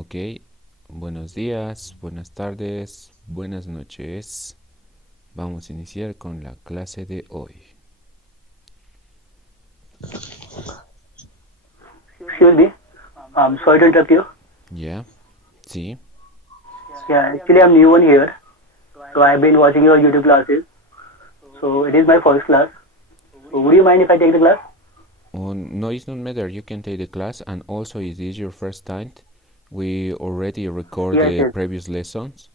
Ok, buenos días, buenas tardes, buenas noches. Vamos a iniciar con la clase de hoy. Excuse me. Sorry to interrupt you. ¿Ya? Sí. Yeah, actually I'm new one here. So I've been watching your YouTube classes. So it is my first class. So would you mind if I take the class? Oh, no, it's not matter. You can take the class, and also it is your first time. We already record Yes, the yes. previous lessons,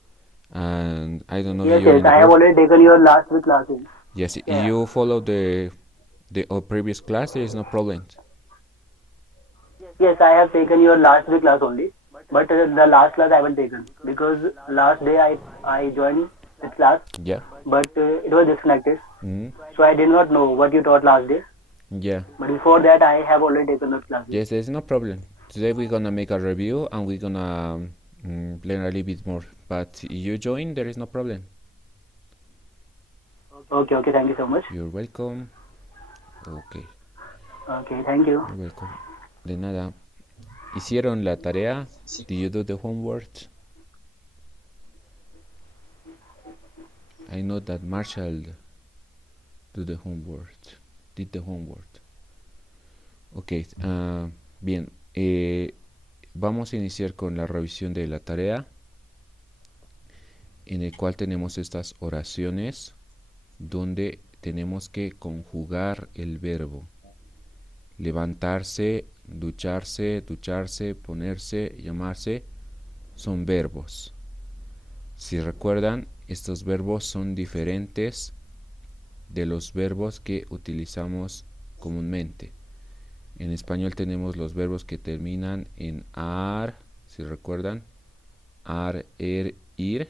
and I don't know if Yes, you're yes. in the I have group. already taken your last week classes. Yes, if Yeah. you follow the previous class, there is no problem. Yes, I have taken your last week class only. But the last class I haven't taken because last day I joined this class, Yeah. but it was disconnected. Mm. So I did not know what you taught last day. Yeah. But before that I have already taken those classes. Yes, there's no problem. Today we're gonna make a review and we're gonna learn a little bit more. But you join, there is no problem. Okay, okay. Thank you so much. You're welcome. Ok, Okay, thank you. you're welcome. De nada. ¿Hicieron la tarea? Did you do the homework? I know that Marshall do the homework. Did the homework. Ok, bien. Vamos a iniciar con la revisión de la tarea, en el cual tenemos estas oraciones donde tenemos que conjugar el verbo. Levantarse, ducharse, ponerse, llamarse, son verbos. Si recuerdan, estos verbos son diferentes de los verbos que utilizamos comúnmente. En español tenemos los verbos que terminan en ar, si recuerdan, ar, ir,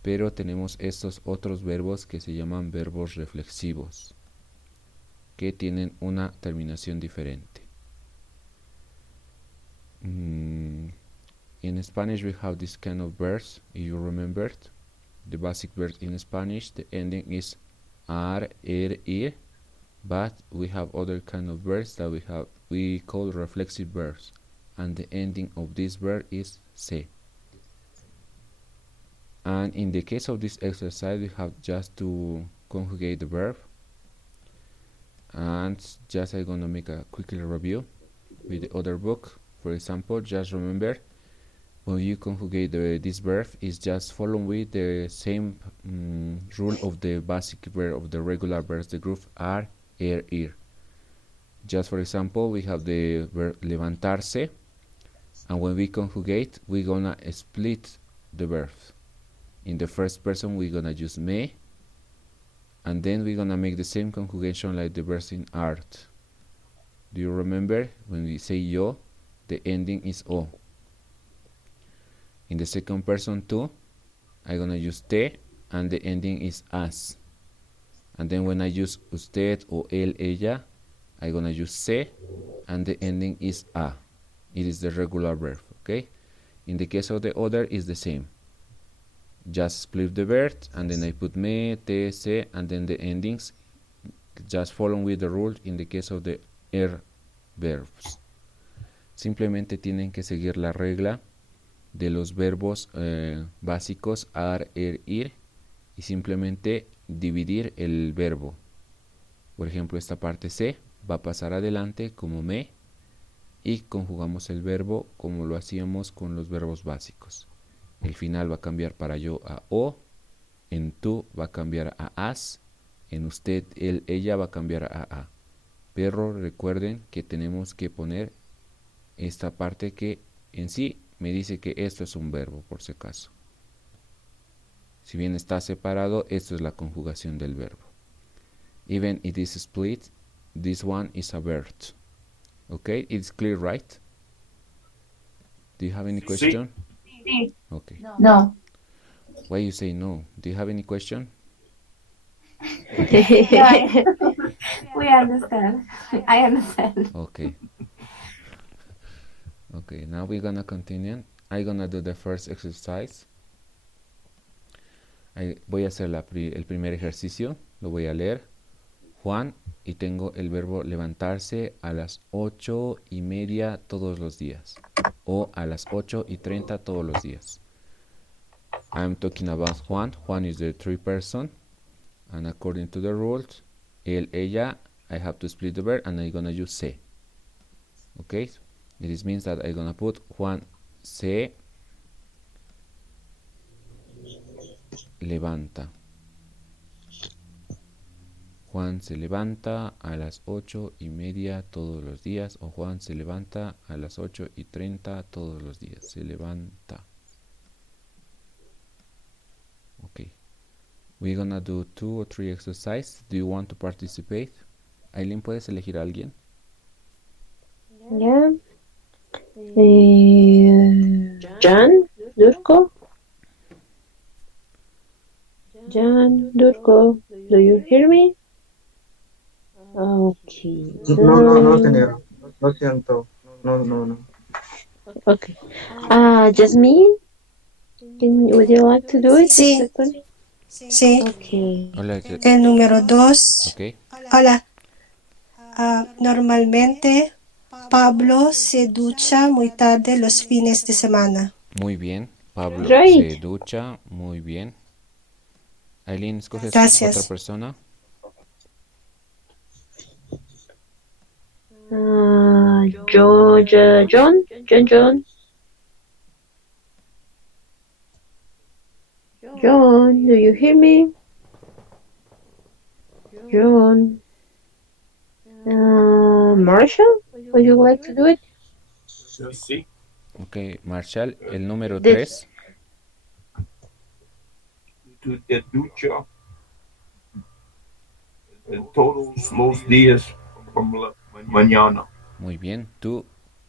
pero tenemos estos otros verbos que se llaman verbos reflexivos, que tienen una terminación diferente. In Spanish we have this kind of verbs, if you remembered. The basic verb in Spanish, the ending is ar, ir, but we have other kind of verbs that we call reflexive verbs, and the ending of this verb is se. And in the case of this exercise, we have just to conjugate the verb, and just I'm gonna make a quick review with the other book. For example, just remember, when you conjugate this verb, is just following with the same rule of the basic verb of the regular verbs, the group are, ir. Just for example, we have the verb levantarse, and when we conjugate, we're gonna split the verb. In the first person, we're gonna use me, and then we're gonna make the same conjugation like the verbs in art. Do you remember when we say yo, the ending is o? In the second person too, I'm gonna use te, and the ending is as. And then when I use usted or él, ella, I'm gonna use se, and the ending is a. It is the regular verb, okay? In the case of the other, is the same. Just split the verb, and then I put me, te, se, and then the endings just follow with the rule in the case of the verbs. Simplemente tienen que seguir la regla de los verbos básicos ar, ir, y simplemente dividir el verbo. Por ejemplo, esta parte se va a pasar adelante como me, y conjugamos el verbo como lo hacíamos con los verbos básicos. El final va a cambiar para yo a o, en tú va a cambiar a as, en usted, él, ella va a cambiar a. Pero recuerden que tenemos que poner esta parte que en sí me dice que esto es un verbo, por si acaso. Si bien está separado, esto es la conjugación del verbo. Even if it is split, this one is a verb. Okay, it's clear, right? Do you have any question? Sí. Okay. No. Why you say no? Do you have any question? We understand. I understand. Okay. Okay, now we're gonna continue. I'm gonna do the first exercise. Voy a hacer el primer ejercicio. Lo voy a leer. Juan, y tengo el verbo levantarse a las 8:30 todos los días. o a las 8:30 todos los días. I'm talking about Juan. Juan is the third person, and according to the rules, él, ella, I have to split the verb and I'm gonna use se. Okay, this means that I'm gonna put Juan se levanta. Juan se levanta a las 8:30 todos los días, o Juan se levanta a las 8:30 todos los días. Se levanta. Okay. We're gonna do 2 or 3 exercises. Do you want to participate? Aileen, ¿puedes elegir a alguien? Yeah. Jan, Durko. Jan, Durko, do you hear me? Okay. No, señora. Lo siento. No. Okay. Jasmine, would you like to do it? Sí, sí. Okay. Hola. El número 2. Okay. Hola. Normalmente Pablo se ducha muy tarde los fines de semana. Muy bien. Pablo Right. se ducha. Muy bien. Aileen, ¿escoges Gracias. otra persona? John. John, do you hear me? John. Marshall, would you like to do it? Sí. Ok, Marshall, el número This- 3. Tú te duchas todos los días por la mañana. Muy bien, tú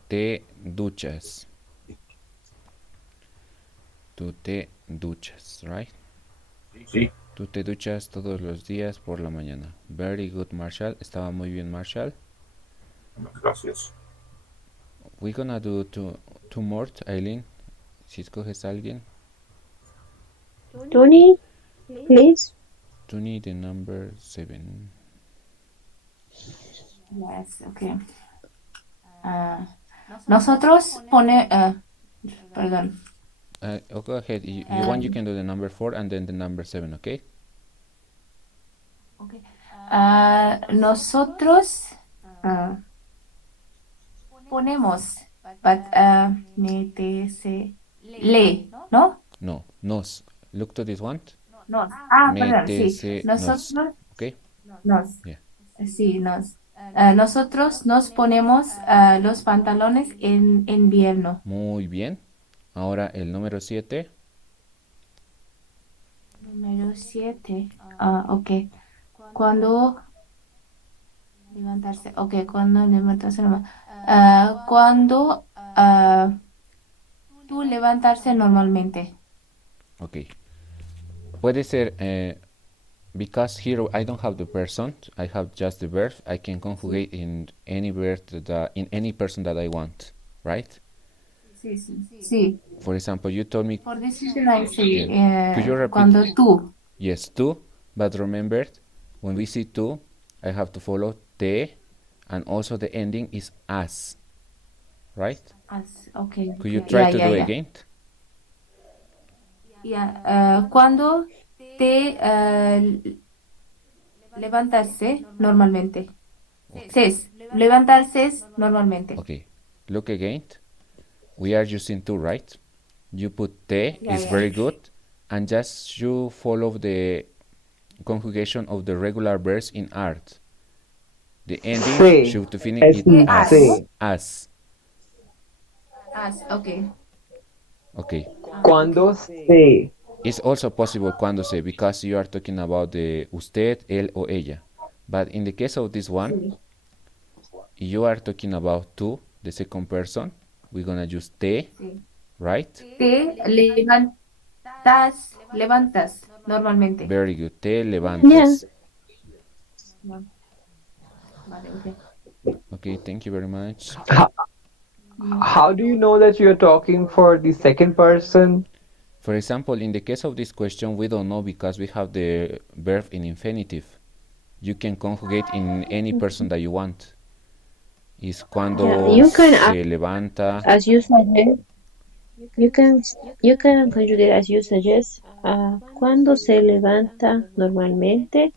te duchas. Tú te duchas, right? Sí. Tú te duchas todos los días por la mañana. Very good, Marshall. Estaba muy bien, Marshall. Gracias. We're gonna do two more, Aileen. Si escoges a alguien. Tony, please. Tony, the number 7. Yes, okay. Nosotros perdón. Go ahead. You want, you can do the number 4 and then the number 7, okay? Okay. Nosotros ponemos, but le, ¿no? No, nos. Look to this one. Nos. Perdón, sí. Métese Nosotros, Okay? nos. Yeah. Sí, nos. Nosotros nos ponemos los pantalones en invierno. Muy bien. Ahora el número 7. Número 7. Ok. Cuando levantarse. Ok, cuando levantarse. Cuando tú levantarse normalmente. Okay. Puede ser, because here I don't have the person, I have just the verb. I can conjugate in any verb in any person that I want, right? Sí, sí. Sí. For example, you told me, Por decisión ahí sí. Yeah. Could you repeat? Cuando tú. yes, tú, but remember, when we see tú, I have to follow te, and also the ending is as, right? Okay. Could you try to do yeah. again? Cuando te levantarse normalmente. Levantarse normalmente. Okay, look again. We are using two, right? You put te, is Yeah. very good, and just you follow the conjugation of the regular verbs in art. The ending Sí. should finish in as. Sí. As. Okay. Okay. Cuando se. It's also possible cuando se, because you are talking about the usted, él o ella. But in the case of this one, you are talking about tú, the second person. We're gonna use te, Sí. right? Te levantas normalmente. Very good. Te levantas. Vale, okay. Okay, thank you very much. How do you know that you're talking for the second person? For example, in the case of this question, we don't know because we have the verb in infinitive. You can conjugate in any person that you want. is cuando you can se levanta. as you suggest. You can you can conjugate as you suggest. Cuando se levanta normalmente.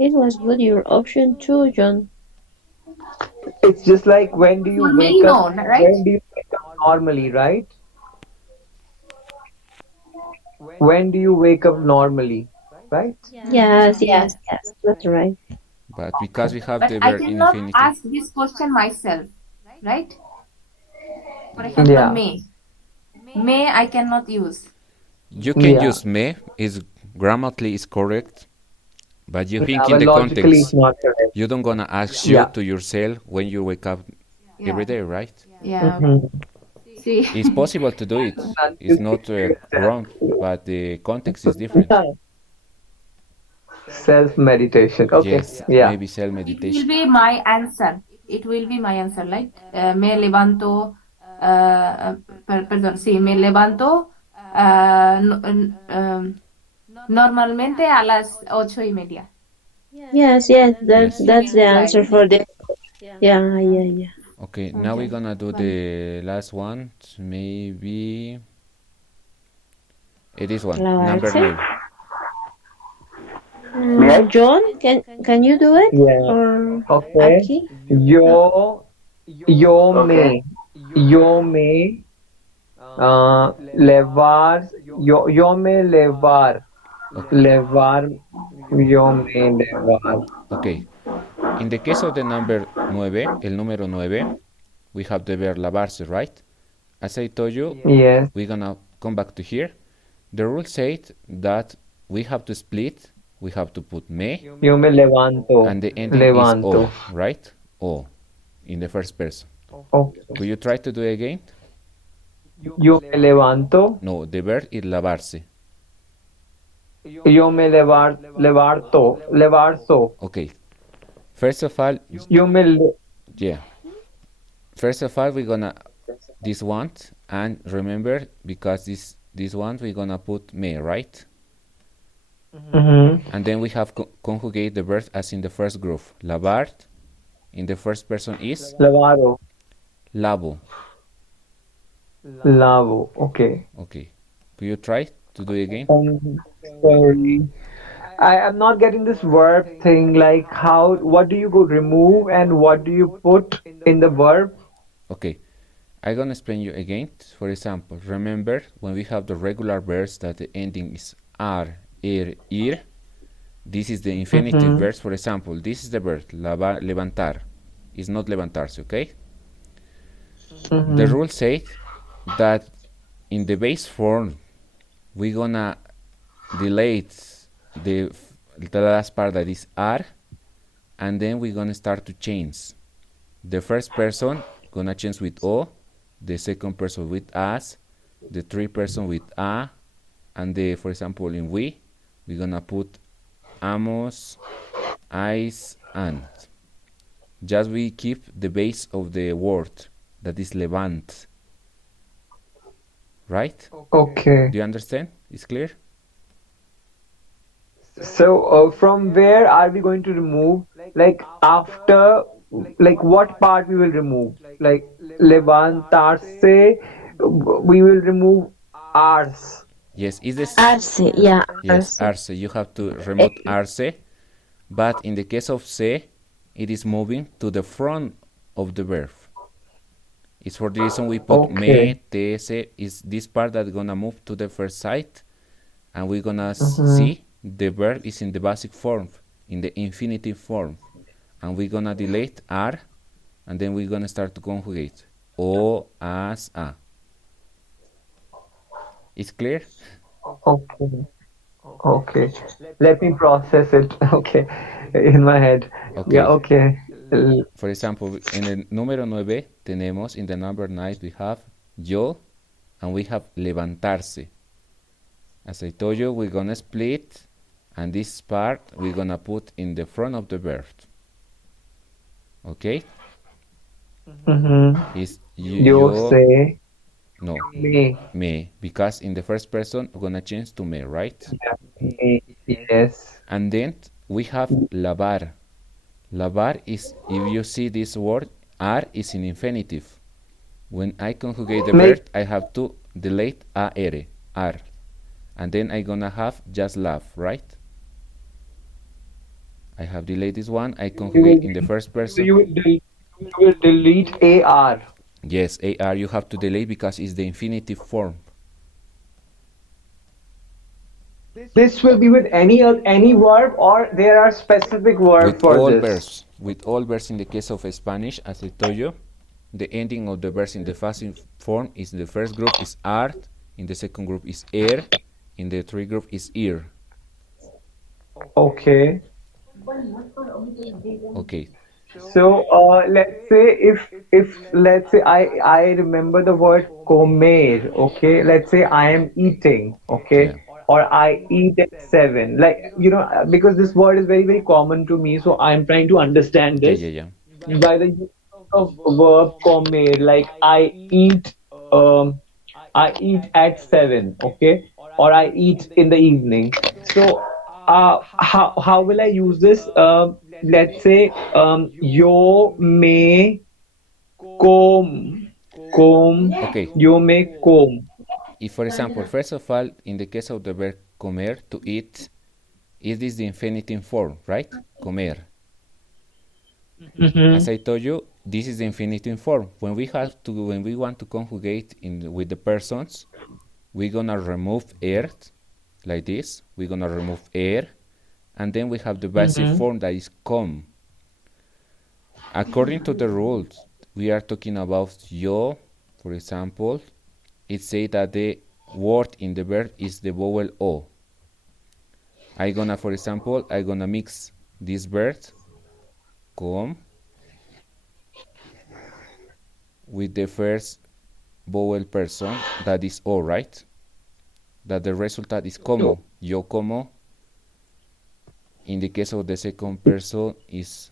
It was good your option too, John. It's just like when do you For me, wake up? no, right? When do you wake up normally, right? When do you wake up normally, right? Yes, Yes. yes, yes. That's right. But because we have But the I verb in cannot infinitive, ask this question myself, right? For example, Yeah, may. May I cannot use. you can yeah, use me, is grammatically is correct, but you think yeah. in But the logically, it's context. not correct. You don't gonna ask you Yeah. to yourself when you wake up every Yeah. day, right? Yeah. Mm-hmm. See. It's possible to do it. It's not wrong, but the context is different. Self meditation. Okay. Yes, Yeah. maybe self It will meditation. be my answer. It will be my answer, right? Me levanto, perdón, sí, me levanto normalmente a las 8:30. Yes, yes. That Yes. that's the Right. answer for the. Yeah, yeah, yeah. Okay, now we're Okay. gonna do the last one. Maybe it is one. Number Lavarse. 9. May I? John, can you do it Yeah. or Okay. Aki? Yo, Okay. yo me, levar, yo me levar, levar, yo me levar. Okay, in the case of the number 9, el número 9, we have the verb lavarse, right? As I told you, Yes. we're gonna come back to here. The rule said that we have to split, we have to put me, Yo me levanto, and the ending is levanto. o, right? O, in the first person. Okay. Could you try to do it again? Yo me levanto, No, the verb is lavarse. yo me levarto, levarzo. Okay, first of all, Yo me, yeah. First of all, we're gonna this one, and remember, because this one we're gonna put me, right? Mhm. And then we have conjugate the verb as in the first group. Lavar in the first person is lavado, lavo. lavo. Okay. Okay, could you try to do it again? Sorry. I am not getting this verb thing. Like how, what do you go remove and what do you put in the verb? Okay, I'm gonna explain you again. For example, remember when we have the regular verbs that the ending is ar, ir. This is the infinitive Mhm. verbs. For example, this is the verb levantar. It's not levantarse, okay? The Mhm. rule says that in the base form we're gonna delete the the last part that is are, and then we're gonna start to change. The first person gonna change with o, the second person with as, the third person with a, and the, for example, in we're gonna put amos, eyes, and. Just we keep the base of the word that is levant, right? Okay. Do you understand? It's clear? So from where are we going to remove? Like after, like what part we will remove? Like levantarse, we will remove ours. Yes, is this? Arce, yeah, Yes, arce. arse. You have to remove arse, but in the case of se, it is moving to the front of the verb. It's for the reason we put Okay. me, te, se, is this part that's gonna move to the first side, and we're gonna Mhm. see the verb is in the basic form, in the infinitive form, and we're gonna delete are, and then we're gonna start to conjugate o, as, a. It's clear? Okay. Okay. Let me process it. Okay. In my head. Yeah, Okay. okay. For example, en el número 9 tenemos, in the number 9 we have yo, and we have levantarse. As I told you, we're gonna split, and this part we're gonna put in the front of the verb. Okay? Mhm. Is Yo yo, say no, me. me, because in the first person we're gonna change to me, right? Yeah, me. Yes. And then we have lavar. Lavar is, if you see this word, are is in infinitive. When I conjugate the Like, verb, I have to delete are, are. And then I'm gonna have just laugh, right? I have delayed this one. I you conjugate will, in the first so person. you will delete AR. Yes, AR you have to delete because it's the infinitive form. This will be with any verb, or there are specific verb With for all this. verbs. With all verbs in the case of Spanish, as I told you, the ending of the verbs in the passive form is the first group is art, in the second group is air, in the third group is ear. Okay. Okay. So let's say if let's say I remember the word comer, okay. Let's say I am eating, Yeah. okay, or I eat at 7. Like, because this word is very very common to me, so I'm trying to understand Yeah, this yeah, yeah. by the use of verb comer. Like um I eat at 7, okay, or I eat in the evening. So how will I use this? Let's say yo me comb comb Okay. yo me comb. If, for example, first of all, in the case of the verb comer, to eat, it is the infinitive form, right? Comer. As Mm-hmm. I told you, this is the infinitive form. When we want to conjugate with the persons, we're gonna remove er, like this. We're gonna remove air, and then we have the basic Mm-hmm. form that is com. According to the rules, we are talking about yo, for example. It says that the word in the verb is the vowel o. For example, I gonna mix this verb com with the first vowel person that is o, right? That the result is como. Yo como. In the case of the second person is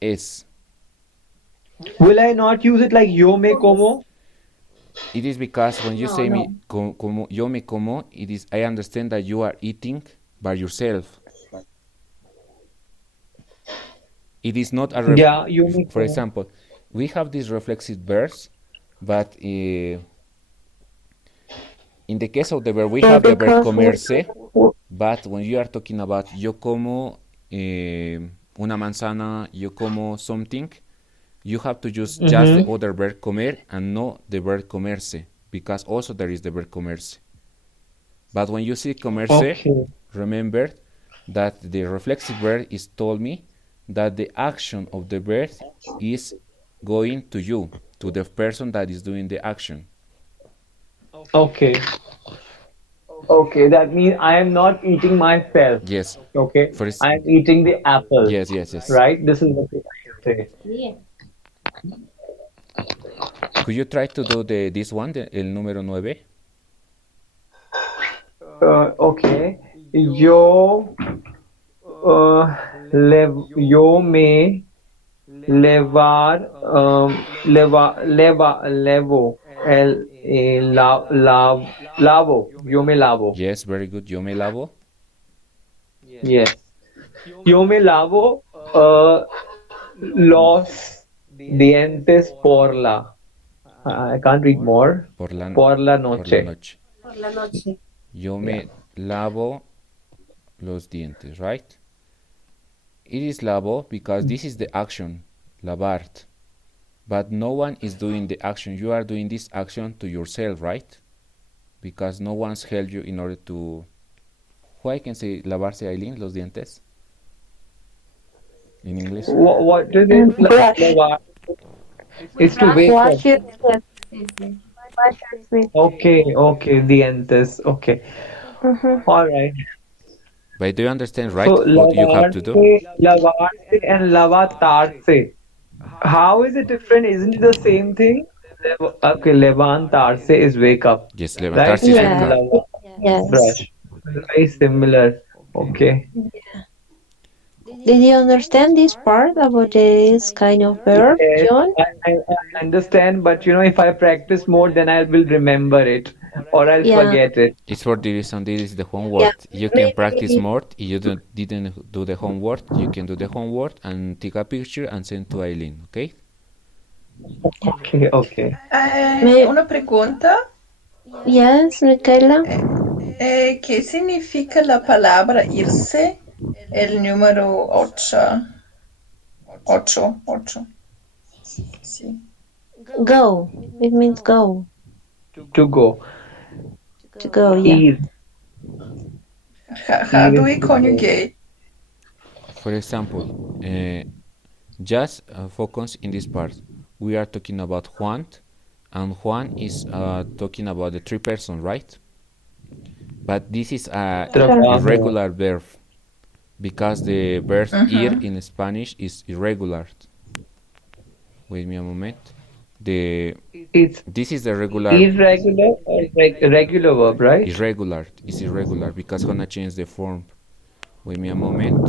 es. Will I not use it like yo me como? It is because when you No, say me no. como, yo me como, it is I understand that you are eating by yourself. It is not Yeah, yo me for como. example, we have these reflexive verbs, but in the case of the verb, we have the verb comerse, but when you are talking about yo como una manzana, yo como something, you have to use just the Mm-hmm. other verb comer and not the verb comerse, because also there is the verb comerse. But when you see comerse, Okay. remember that the reflexive verb is told me that the action of the verb is going to you, to the person that is doing the action. Okay. Okay. That means I am not eating myself. Yes. Okay. First, I am eating the apple. yes, yes, yes. Right? This is what I say. Yeah. Could you try to do this one, el número 9? Okay. Yo, yo me levar, levo, lavo. Yo me lavo. Yes, very good. Yo me lavo. Yes. Yo me lavo los dientes por la. I can't read more. Por la Por la noche. noche. Por la noche. Yo Yeah. me lavo los dientes, right? It is lavo because this is the action, lavar. But no one is doing the action. You are doing this action to yourself, right? Because no one's helped you in order to. Why can say lavarse, Aileen, los dientes? In English? What is it? Brush. Lavar? With It's to brush. wake up. Wash your teeth. Sí, sí. Wash your teeth. Okay, okay, dientes. Okay. Mm-hmm. All right. But do you understand, So right, what you have to do? lavarse and lavatarse. How is it different? Isn't it the same thing? Okay, levantarse is wake up, Yes, right? levantarse is wake And Yeah. up. lava Yes. brush. Very similar. Okay. Did you understand this part about this kind of verb, Yes, John? I understand, but if I practice more, then I will remember it or I'll Yeah, forget it. It's for the reason this is the yeah. homework. You can practice Maybe, more. If you didn't do the homework, you can do the homework and take a picture and send to Eileen, okay? Okay, okay. Una pregunta. yes, Michaela. ¿Qué significa la palabra irse? El número 8. 8, 8. Sí. Go. It means go. To go. To go, yeah. Ir. How do Ir we is to go. conjugate? For example, just focus in this part. We are talking about Juan, and Juan is talking about the three person, right? But this is a Trabajo. irregular verb because the verb ir in Spanish is irregular. Wait me a moment. It's This is the regular irregular or regular verb, right? irregular. It's irregular because gonna change the form. Wait me a moment.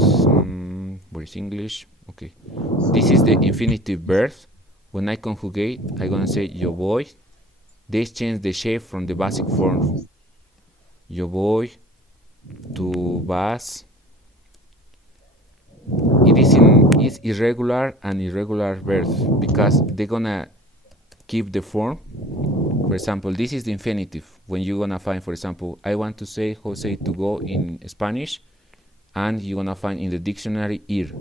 Where is English? Okay. This is the infinitive verb. When I conjugate, I'm gonna say yo voy. They change the shape from the basic form. Yo voy, tú vas. It is irregular and irregular verbs because they're gonna keep the form. For example, this is the infinitive. When you're gonna find, for example, I want to say Jose to go in Spanish, and you're gonna find in the dictionary ir,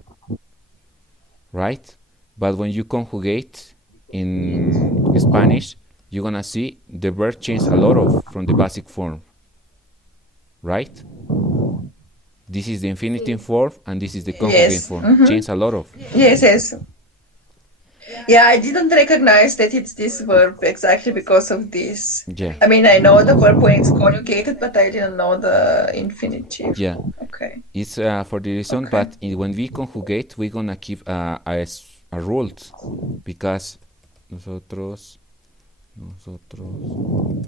right? But when you conjugate in Spanish, you're gonna see the verb change a lot of from the basic form, right? This is the infinitive form and this is the conjugate form. Change a lot of. Yes, yes. Yeah, I didn't recognize that it's this verb exactly because of this. Yeah. I mean, I know the verb when it's conjugated, but I didn't know the infinitive. Yeah. Okay. It's for the reason, Okay. but when we conjugate, we're gonna keep a rule because nosotros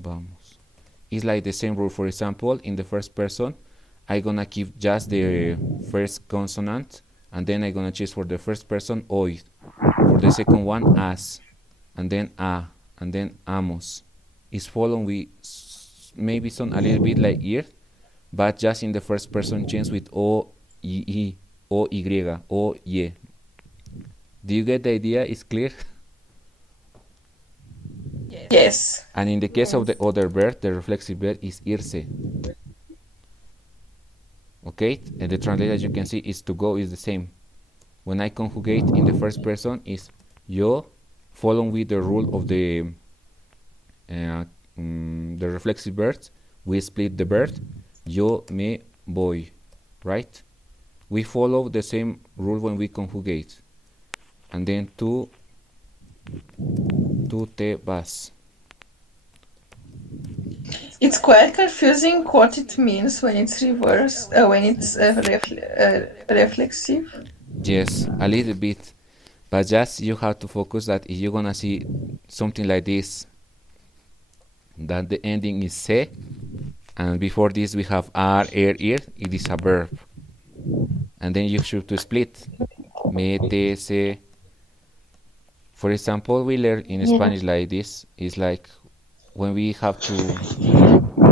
vamos. It's like the same rule. For example, in the first person, I'm gonna keep just the first consonant, and then I'm gonna choose for the first person hoy, for the second one as, and then a, and then amos. It's following with maybe some a little bit like here, but just in the first person change with o, y, o, y, o, y. Do you get the idea? It's clear? Yes. And in the case of the other verb, the reflexive verb is irse. Okay, and the translation, as you can see, is to go is the same. When I conjugate in the first person is yo, following with the rule of the reflexive verbs. We split the verb yo me voy, right? We follow the same rule when we conjugate. And then tú te vas. It's quite confusing what it means when it's reversed, when it's reflexive. Yes, a little bit. But just you have to focus that if you're gonna see something like this, that the ending is se, and before this we have ar, er, ir, it is a verb. And then you should to split. Me, te, se. For example, we learn in Spanish like this. It's like when we have to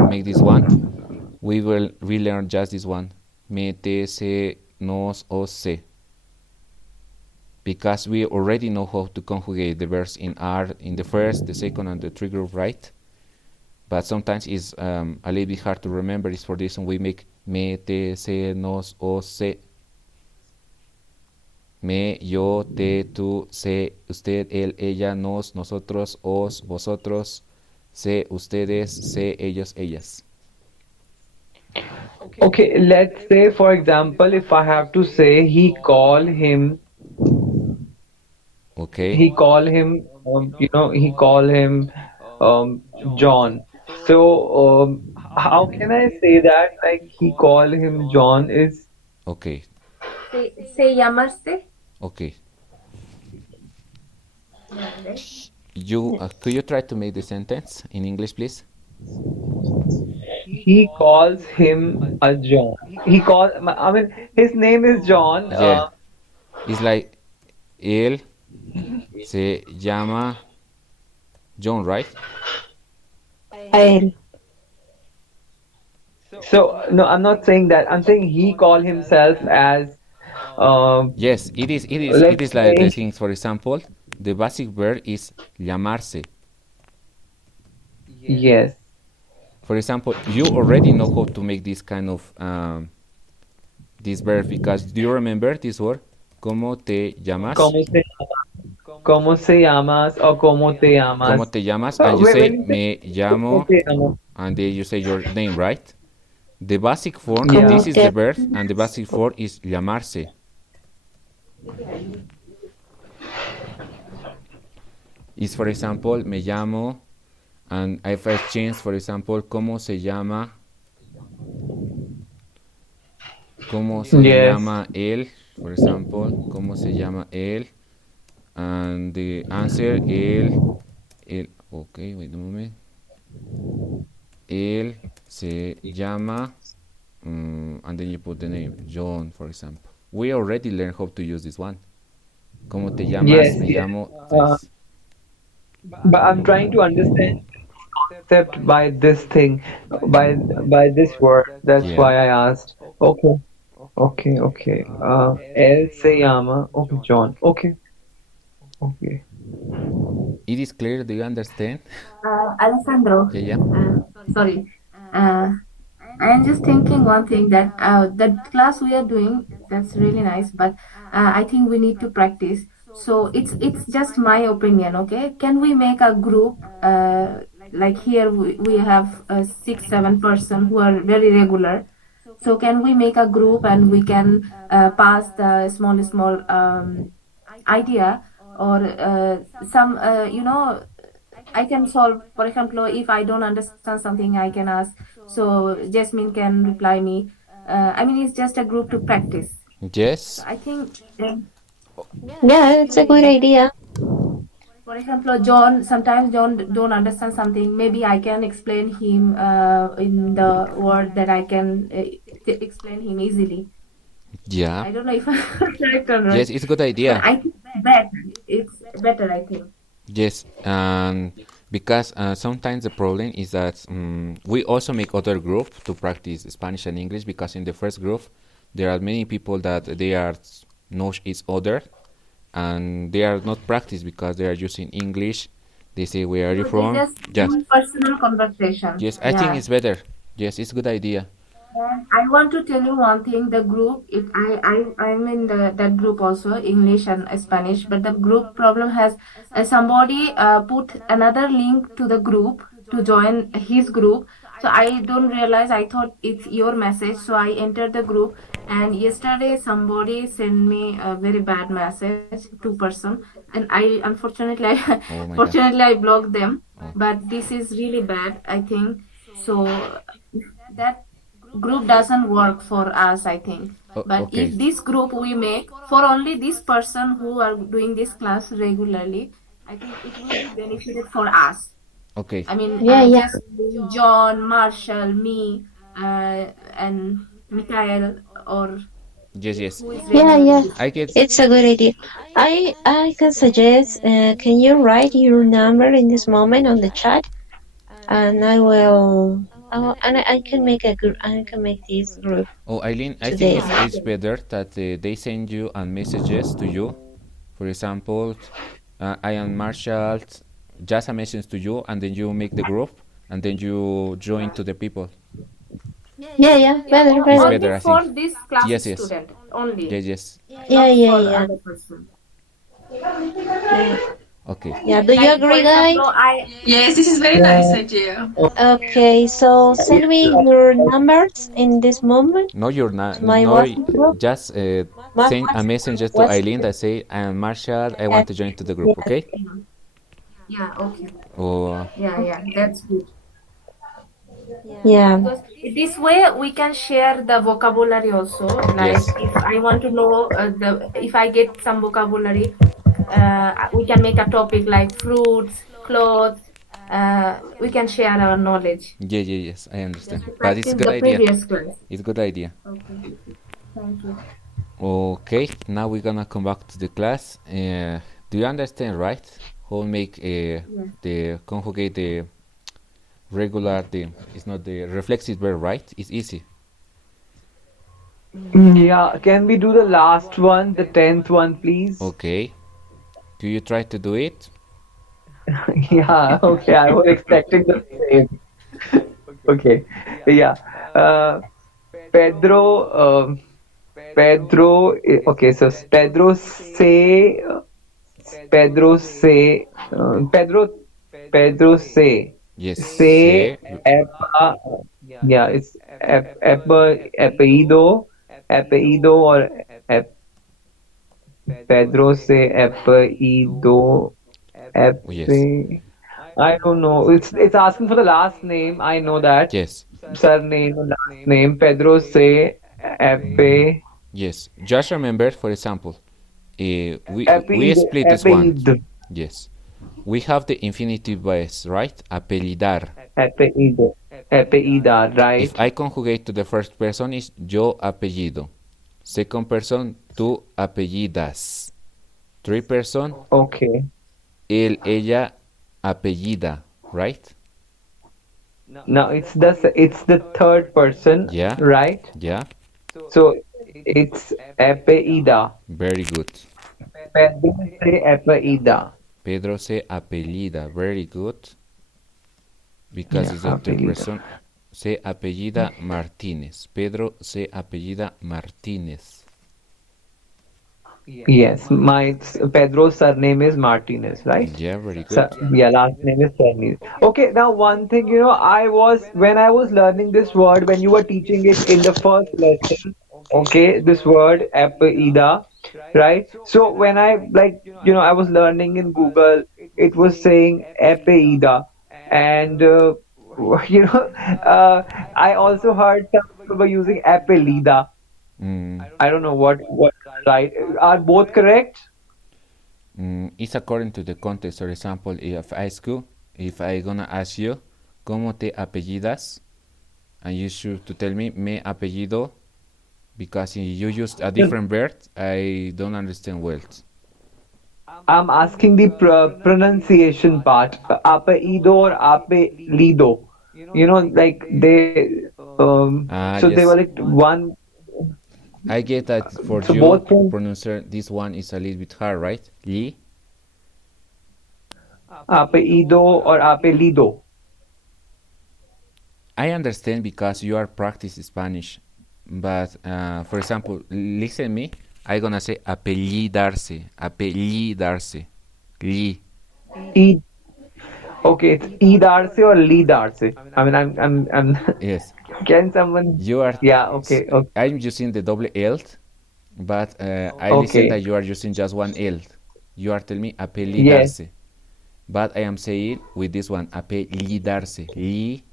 make this one, we will relearn just this one. Me, te, se, nos, os, se. Because we already know how to conjugate the verbs in R in the first, the second, and the third group, right? But sometimes it's a little bit hard to remember. It's for this one we make me, te, se, nos, os, se. Me, yo, te, tú, se, usted, él, ella, nos, nosotros, os, vosotros, se, ustedes, se, ellos, ellas. Okay, let's say for example, if I have to say he call him, Okay. he call him, he call him John. So how can I say that? Like he call him John is Okay. ¿Se llamaste? Okay. Vale. You could you try to make the sentence in English, please? he calls him a John. I mean, his name is John. Yeah, it's like él se llama John, right? A él. So no, I'm not saying that. I'm saying he call himself as Yes, it is. It is. It let's is like the say things. For example, the basic verb is llamarse. yes, For example, you already know how to make this kind of this verb because do you remember this word? ¿Cómo te llamas? cómo se llamas o cómo te ¿Cómo llamas. te llamas? So And you when say you say me cómo llamo, te llamas, and then you say your name, right? The basic form, yeah, this ¿Cómo is the te verb, and the llamas? basic form is llamarse. Is for example, me llamo, and I first change, for example, cómo se yes, llama él, for example, cómo se llama él, and the answer, okay, wait a moment, él se llama, and then you put the name, John, for example. We already learned how to use this one. ¿Cómo te llamas? yes, Me yes. llamo, Uh, this. but I'm trying to understand concept by this thing, by by this word. That's Yeah. why I asked. Okay, okay, okay. Él se llama. Okay, John. Okay, okay. It is clear, do you understand? Alessandro, Yeah, yeah. sorry. Uh, I am just thinking one thing that the class we are doing, that's really nice, but I think we need to practice. So it's just my opinion, okay? Can we make a group? Like here we have 6 7 person who are very regular. So can we make a group and we can pass the small idea or some I can solve. For example, if I don't understand something, I can ask. So Jasmine can reply me. I mean, it's just a group to practice. So Yes. I think, Yeah, it's a good idea. for example, John. Sometimes John don't understand something. Maybe I can explain him in the word that I can explain him easily. Yeah. I don't know if I'm correct or not, Yes, it's a good but idea. I think it's better. It's better, I think. Yes, and because sometimes the problem is that we also make other group to practice Spanish and English because in the first group there are many people that they are know each other and they are not practice because they are using English. They say where are you So they from? just Yes, do personal conversation. yes, I think Yeah. it's better. Yes, it's a good idea. And I want to tell you one thing. The group, I'm in that group also, English and Spanish. But the group problem has somebody put another link to the group to join his group. So I don't realize. I thought it's your message. So I entered the group, and yesterday somebody sent me a very bad message, 2 person, and I unfortunately, Oh my god. fortunately I blocked them. Oh. But this is really bad, I think. So that group doesn't work for us, I think. But Okay. if this group we make for only this person who are doing this class regularly, I think it will be benefited for us. Okay. I mean, Yeah, yeah, just John, Marshall, me, and Mikhail, or Yes, yes. who is yeah, regular in yeah. this. I get. It's a good idea. I can suggest. Can you write your number in this moment on the chat, and I will. And I can make a group. I can make this group Oh, Eileen, I think today. it's better that they send you a messages to you. For example, I am Marshall, just a message to you, and then you make the group, and then you join to the people. Yeah, yeah. Yeah, Better, It's better. better, only I think. for this class Yes, yes, student only, yes, yes. Yeah, not yeah, for yeah, other person. yeah. Okay. Yeah. Do you Like for agree, example, guys? Yes, this is very nice Yeah. idea. Okay. So send me your numbers in this moment No, you're not. to my No, WhatsApp group. just My send a WhatsApp message group. to WhatsApp Eileen group. that say I am Marshall. I Yeah, want to join to the group. yeah, Okay. yeah, okay. Or Yeah, yeah, that's good. yeah. Because this way we can share the vocabulary also. Like yes. if I want to know if I get some vocabulary, we can make a topic like fruits, clothes, we can share our knowledge. Yeah, yeah, yes, I understand. Just to But it's a practice good the idea. previous class. It's a good idea. Okay. Thank you. Okay, now we're gonna come back to the class. Do you understand, right? How make Yes. the conjugate the regular the it's not the reflexive verb, right? It's easy. Yeah, can we do the last one, the 10th one, please? Okay. Do you try to do it? Yeah, okay, I was expecting the same. Okay, yeah. Uh, Pedro, okay, so Pedro say, Pedro say, Yes. say, Se. epa, yeah, it's apellido or ep, Pedro say apellido, Yes. epe, I don't know. It's asking for the last name. I know that Yes. surname and last name. Pedro say Epe Yes. Just remember, for example, we Apellido split this one. Apellido Yes. We have the infinitive voice, right? Apellidar. Apellido Apellida, If right? I conjugate to the first person is yo apellido. Second person, tú apellidas. Third person, Okay. él, ella apellida, right? Now it's the third person, Yeah, right? yeah, So it's Apellida. very good. Pedro say Apellida. Pedro se apellida, very good, because Yeah, it's the third Apellida. person. Se apellida Martínez. Pedro se apellida Martínez. Yes, Pedro's surname is Martinez, right? Yeah, very So, good. yeah, last name is Chinese. Okay, now one thing, when I was learning this word, when you were teaching it in the first lesson, okay, this word, Apida, right? So when I was learning in Google, it was saying Apida, and you know, uh, I also heard some people were using Apelida. Mm, I don't know what right. Are both correct? it's according to the context. For example, if I gonna ask you, ¿cómo te apellidas? And you should to tell me, me apellido, because if you use a different word, I don't understand well. I'm asking the pronunciation part. Apellido or apellido. Like so they were Yes, like one. I get that for So you both things, pronounce this one is a little bit hard, right? Li. apellido or apellido. I understand because you are practicing Spanish, but for example, listen me. I gonna say apellidarse, apellidarse, li. E. Okay, it's e darse or lee darse. I mean, I'm. Yes, Can someone? you are. Yeah. Okay. Okay. I'm using the double L, but I listen Okay. that you are using just one L. You are telling me Yes. apellidarse, but I am saying with this one apellidarse, li.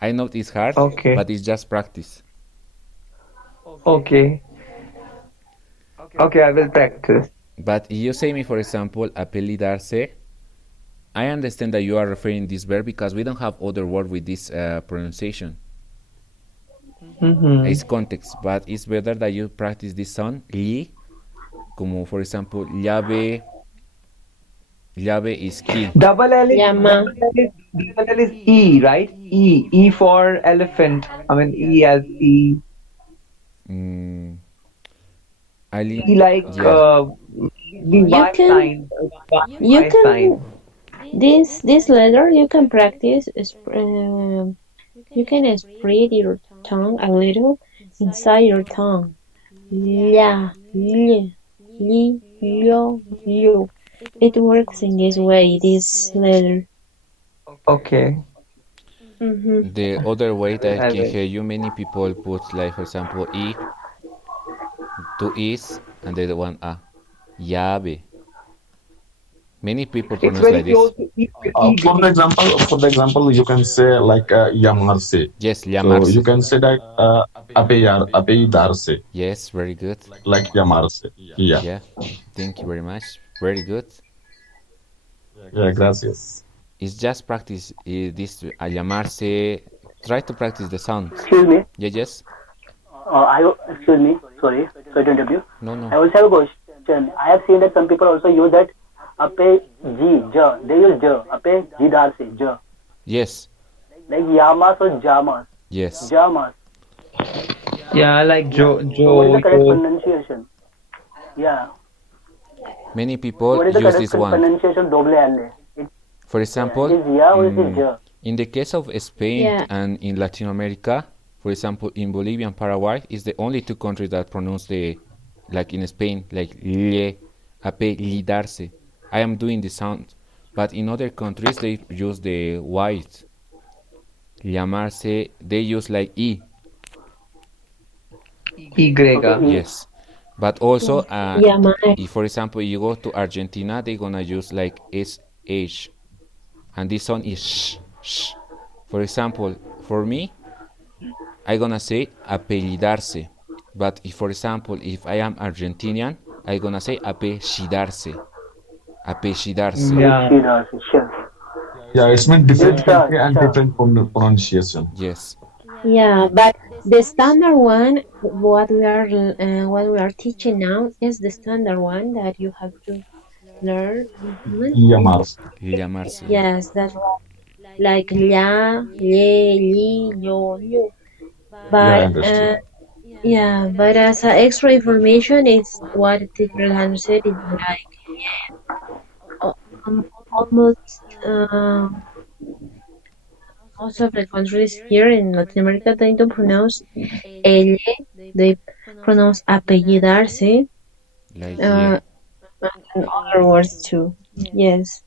I know it's hard, Okay. but it's just practice. Okay. Okay. I will practice. But if you say me, for example, apellidarse, I understand that you are referring this verb because we don't have other word with this pronunciation. Mm-hmm. It's context, but it's better that you practice this sound, li, como for example, llave is key. Llama. Double L is E, right? E for elephant. I mean E as E. Mm, E like yeah. the You Y can sign. you Y can sign. this letter you can practice you can spread your tongue a little inside your tongue. La, li, lo. It works in this way, this letter. Okay. Mm-hmm. The other way that I I can will. hear you, many people put like for example e, two is, and the other one a, llave. Many people It's pronounce very like this. close to E, e beginning. For the example, you can say like llamarse. Yes, So you llamarse. can say that apellidarse, Yes, very good. like llamarse. Yeah. Yeah, thank you very much. Very good. Yeah, gracias. It's just practice this a llamarse. Try to practice the sounds. Excuse me. Yeah, yes. Excuse me. Sorry to interrupt you. No, I no. also have a question. I have seen that some people also use that ape g j. They use j ape g dar se j. Yes, Like yamas or jamas. yes. Jamas. Yeah, like Yeah. Joe, So what is Joe, the correct Joe. pronunciation? Yeah. Many So people what is the use correct this one. pronunciation? Doble L. For Yeah. It example, is ya or it is j. in the case of Spain Yeah, and in Latin America, for example, in Bolivia and Paraguay, is the only two countries that pronounce the, like in Spain, like le, apellidarse. I am doing the sound, but in other countries they use the white, llamarse. They use like e, Okay. Y. E. yes. But also, llamar, if for example you go to Argentina, they're gonna use like sh, and this one is sh. For example, for me, I gonna say apellidarse. But if, for example, if I am Argentinian, I gonna say apellidarse. Apellidarse. Yeah. Apellidarse. Sure. Yeah, it's meant It's different cha country and cha. different pronunciation. Yes. yeah, but the standard one, what we are teaching now is the standard one that you have to learn in this moment. Llamarse. Llamarse. Yes, that's right. Like la, le, li, yo, lu. Yeah, I But understood. yeah, but as an extra information, it's what teacher Alejandro said is like almost most of the countries here in Latin America they don't pronounce L, they pronounce apellidarse, Like yeah. uh, and other words too. Yes,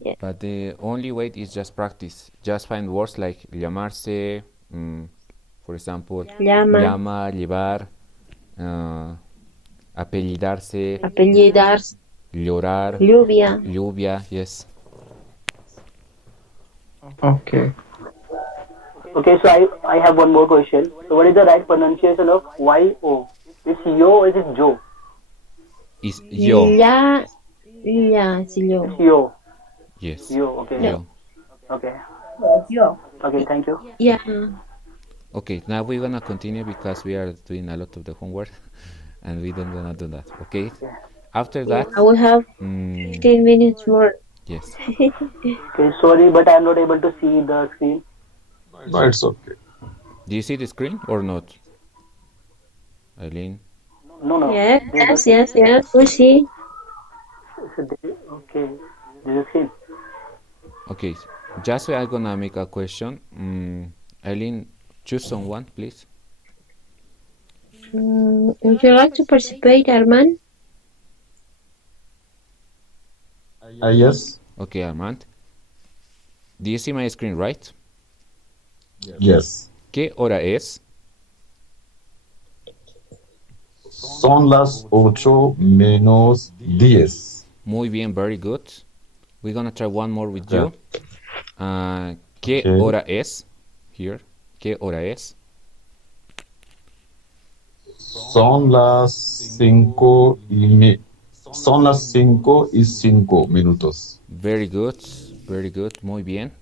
yeah. But the only way is just practice. Just find words like llamarse, for example, Llama, llama, llevar, uh, apellidarse, apellidarse, llorar, lluvia. lluvia, yes. Okay. Okay, so I have one more question. So what is the right pronunciation of Y-O? It's yo or is it Joe? Is yo, La, la, sí, It's yo. yo. yes, Yo, okay. No, yo. Okay. Yo. Okay, thank you. yeah. Okay, now we're gonna continue because we are doing a lot of the homework and we don't gonna do that. Okay, Yeah. after that, I will have mm, 15 minutes more. yes. Okay, sorry, but I'm not able to see the screen. No, it's okay. Do you see the screen or not, Eileen? No, no. Yes, There's no yes, screen. yes, yes. We see. Okay, there's a screen. Okay, just I'm gonna make a question. Eileen, choose someone, please. Would you like to participate, Arman? Yes. Okay, Armand. Do you see my screen, right? Yes. ¿Qué hora es? Son las 8:10. Muy bien, very good. We're gonna try one more with Yeah. you. ¿Qué Okay. hora es? Here. ¿Qué hora es? Son las 5:05. Very good, very good, muy bien.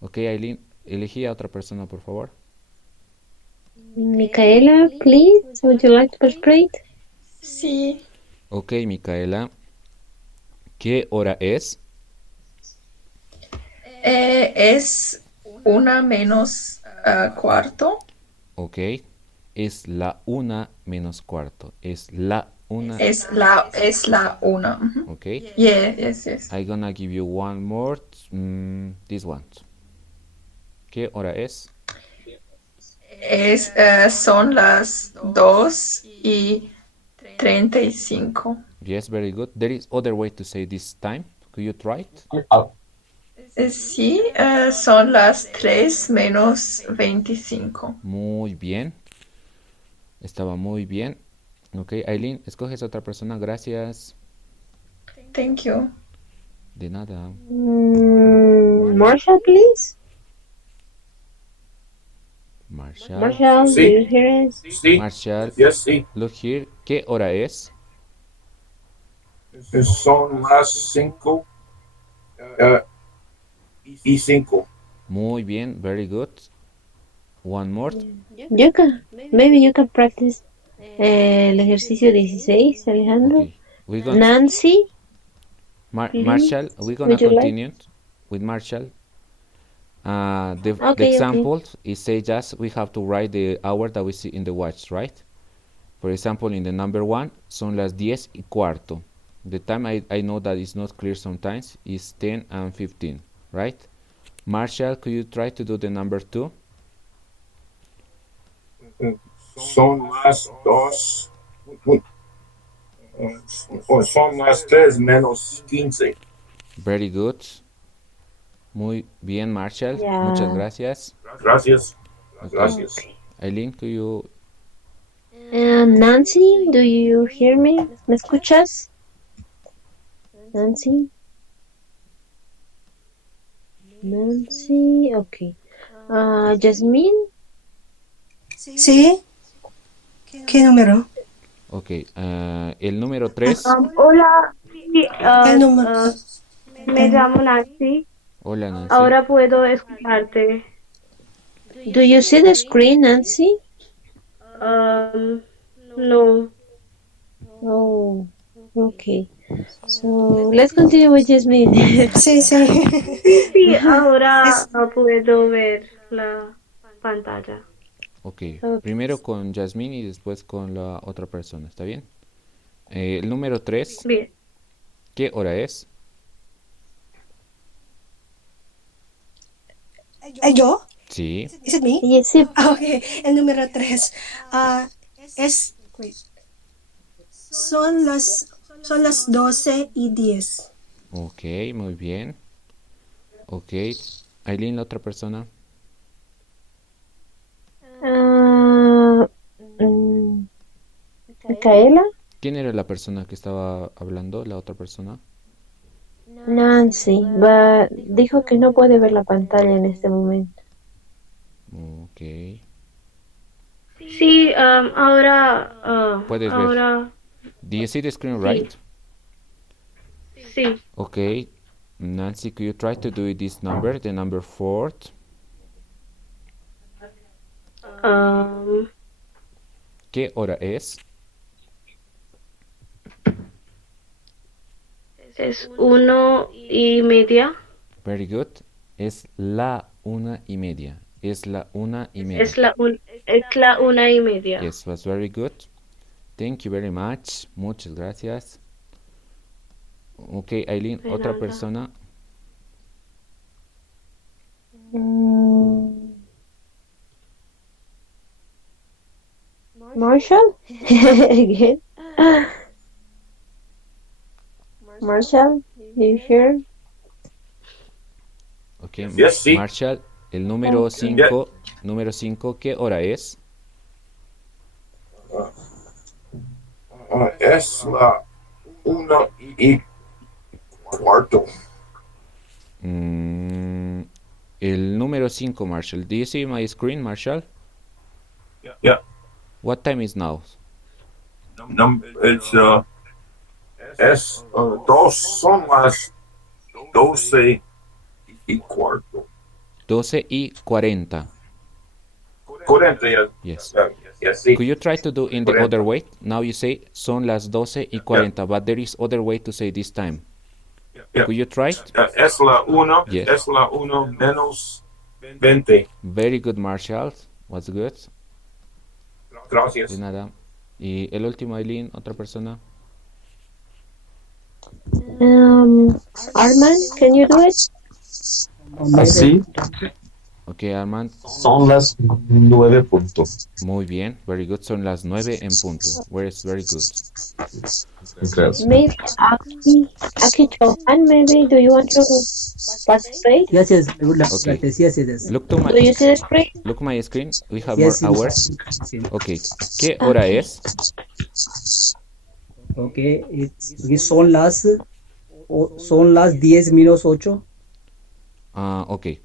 Ok, Aileen, elegí a otra persona, por favor. Micaela, please. Would you like to participate? Sí. Ok, Micaela. ¿Qué hora es? Es 1:45. Ok. Es la 1:45. Es la 1. Es la 1. Ok. Yeah, yes. I'm gonna give you one more. This one. ¿Qué hora es? Son las 2:35. Yes, very good. There is other way to say this time. Could you try it? Sí, son las 3:25. Muy bien. Estaba muy bien. Ok, Aileen, escoges a otra persona. Gracias. Thank you. De nada. Marshall, please. Marshall. Marshall, do you hear us? Sí. Marshall. Yes, sí. Look here. ¿Qué hora es? Son las 5:05. Muy bien, very good. One more. You can, maybe you can practice el ejercicio 16, Alejandro. Okay, we're gonna Nancy, Marshall, we're gonna would you like? continue with Marshall. The Okay. example is say just we have to write the hour that we see in the watch, right? For example, in the number 1, son las 10:15. The time I know that it's not clear sometimes is 10 and 15, right? Marshall, could you try to do the number 2? Son las 2. Son las 3:15. Very good. Muy bien, Marshall. Yeah. Muchas gracias. Gracias. Okay. Gracias. Aileen, could you? Nancy, do you hear me? ¿Me escuchas? Nancy. Nancy, okay. Jasmine. ¿Sí? ¿Qué número? Ok, el número 3. Hola, sí, El número. me llamo Nancy. Hola, Nancy. Ahora puedo escucharte. Do you see the screen, Nancy? No. Oh, okay. So let's continue with Jasmine. Sí, sí. Sí, ahora puedo ver la pantalla. Okay. Primero con Jasmine y después con la otra persona, ¿está bien? El número 3. Bien. ¿Qué hora es? ¿Yo? Sí. ¿Es it me? Yes, sí. Ok, el número 3. Son las 12:10. Ok, muy bien. Ok. Aileen, la otra persona. Micaela. ¿Quién era la persona que estaba hablando, la otra persona? Nancy, dijo que no puede ver la pantalla en este momento. Ok. Sí, ahora. Puedes ver. Do you see the screen, right? Sí. Okay. Nancy, could you try to do this number, the number 4? ¿Qué hora es? Es 1:30. Very good. Es la 1:30. Es la 1:30. Es la 1:30. Yes, was very good. Thank you very much. Muchas gracias. Ok, Aileen, De otra nada. persona. Marshall? Again? Marshall, do you hear? Ok, Yes, sí. Marshall, el número 5. Número 5, ¿qué hora es? Es la 1:15. El número 5, Marshall. Do you see my screen, Marshall? Yeah. What time is now? It's son las 12:15. 12:40. 40, yeah. Yes. Yes, sí. Could you try to do in the 40. other way? Now you say son las 12:40, but there is other way to say this time. Yeah. Could you try it? Es la 1. Yes. Es la 1:20. Very good, Marshall. Was good. Gracias. De nada. Y el último, Aileen, otra persona. Armand, can you do it? Sí, Ok, Armand. son las 9 puntos. Muy bien. Very good. Son las 9 en punto. Very good. Gracias. Maybe Aki Johan, maybe, do you want to participate? Yes, I would like to Okay. practice. Yes, it is. Look to my Do you see the screen? Look my screen. We have Yes, more yes, hours. sí. Okay. ¿Qué hora Okay. es? Okay, son las 10:08. Okay.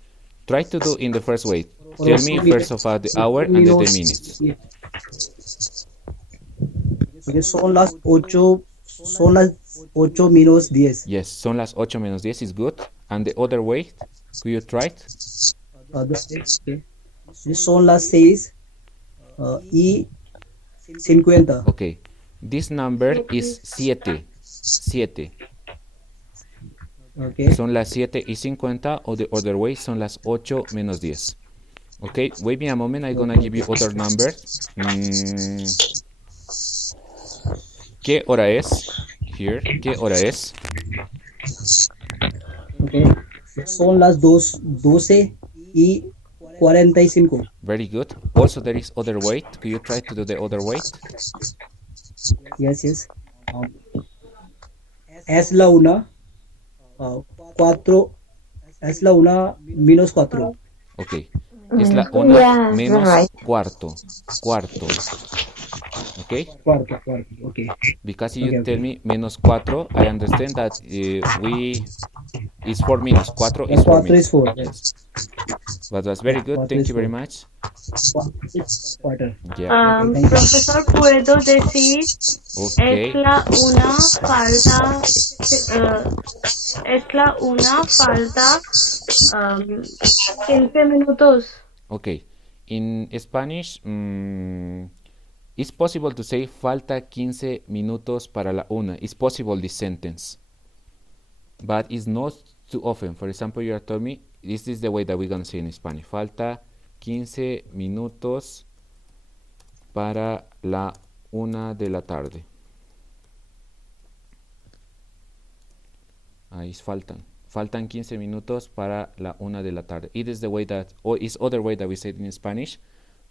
Try to do in the first way. Tell me first of all the hour and the minutes. Son las 8, Son las 8 menos 10. Yes, son las 8 menos 10 is good. And the other way, could you try it? Okay. Son las 6 y 50. Okay, this number is Okay. 7. 7. Okay. Son las 7 y 50, or the other way, son las 8 menos 10. Okay, wait me a moment, I'm gonna give you other numbers. ¿Qué hora es? Here, ¿qué hora es? Okay. Son las 12 y 45. Very good. Also, there is other weight. Could you try to do the other weight? Yes. Es la una, 4, es la una menos 4. Okay. Es la una Yeah, you're menos right. cuarto. Cuarto. Okay? Cuarto. Okay. Because you Okay. tell me menos 4, I understand that we is 4 minutes. 4 is 4 4 minutes. is 4. Yes. But that's very good. Thank you very much. Quarter. Yeah. Okay, thank you. Profesor, ¿puedo decir Okay. es la una falta, es la una falta 15 minutos? Okay. In Spanish, it's possible to say falta 15 minutos para la una. It's possible this sentence. But it's not too often. For example, you are telling me, this is the way that we're going to say in Spanish. Falta 15 minutos para la una de la tarde. Ahí faltan. Faltan 15 minutos para la una de la tarde. It is the way that, or it's other way that we say it in Spanish,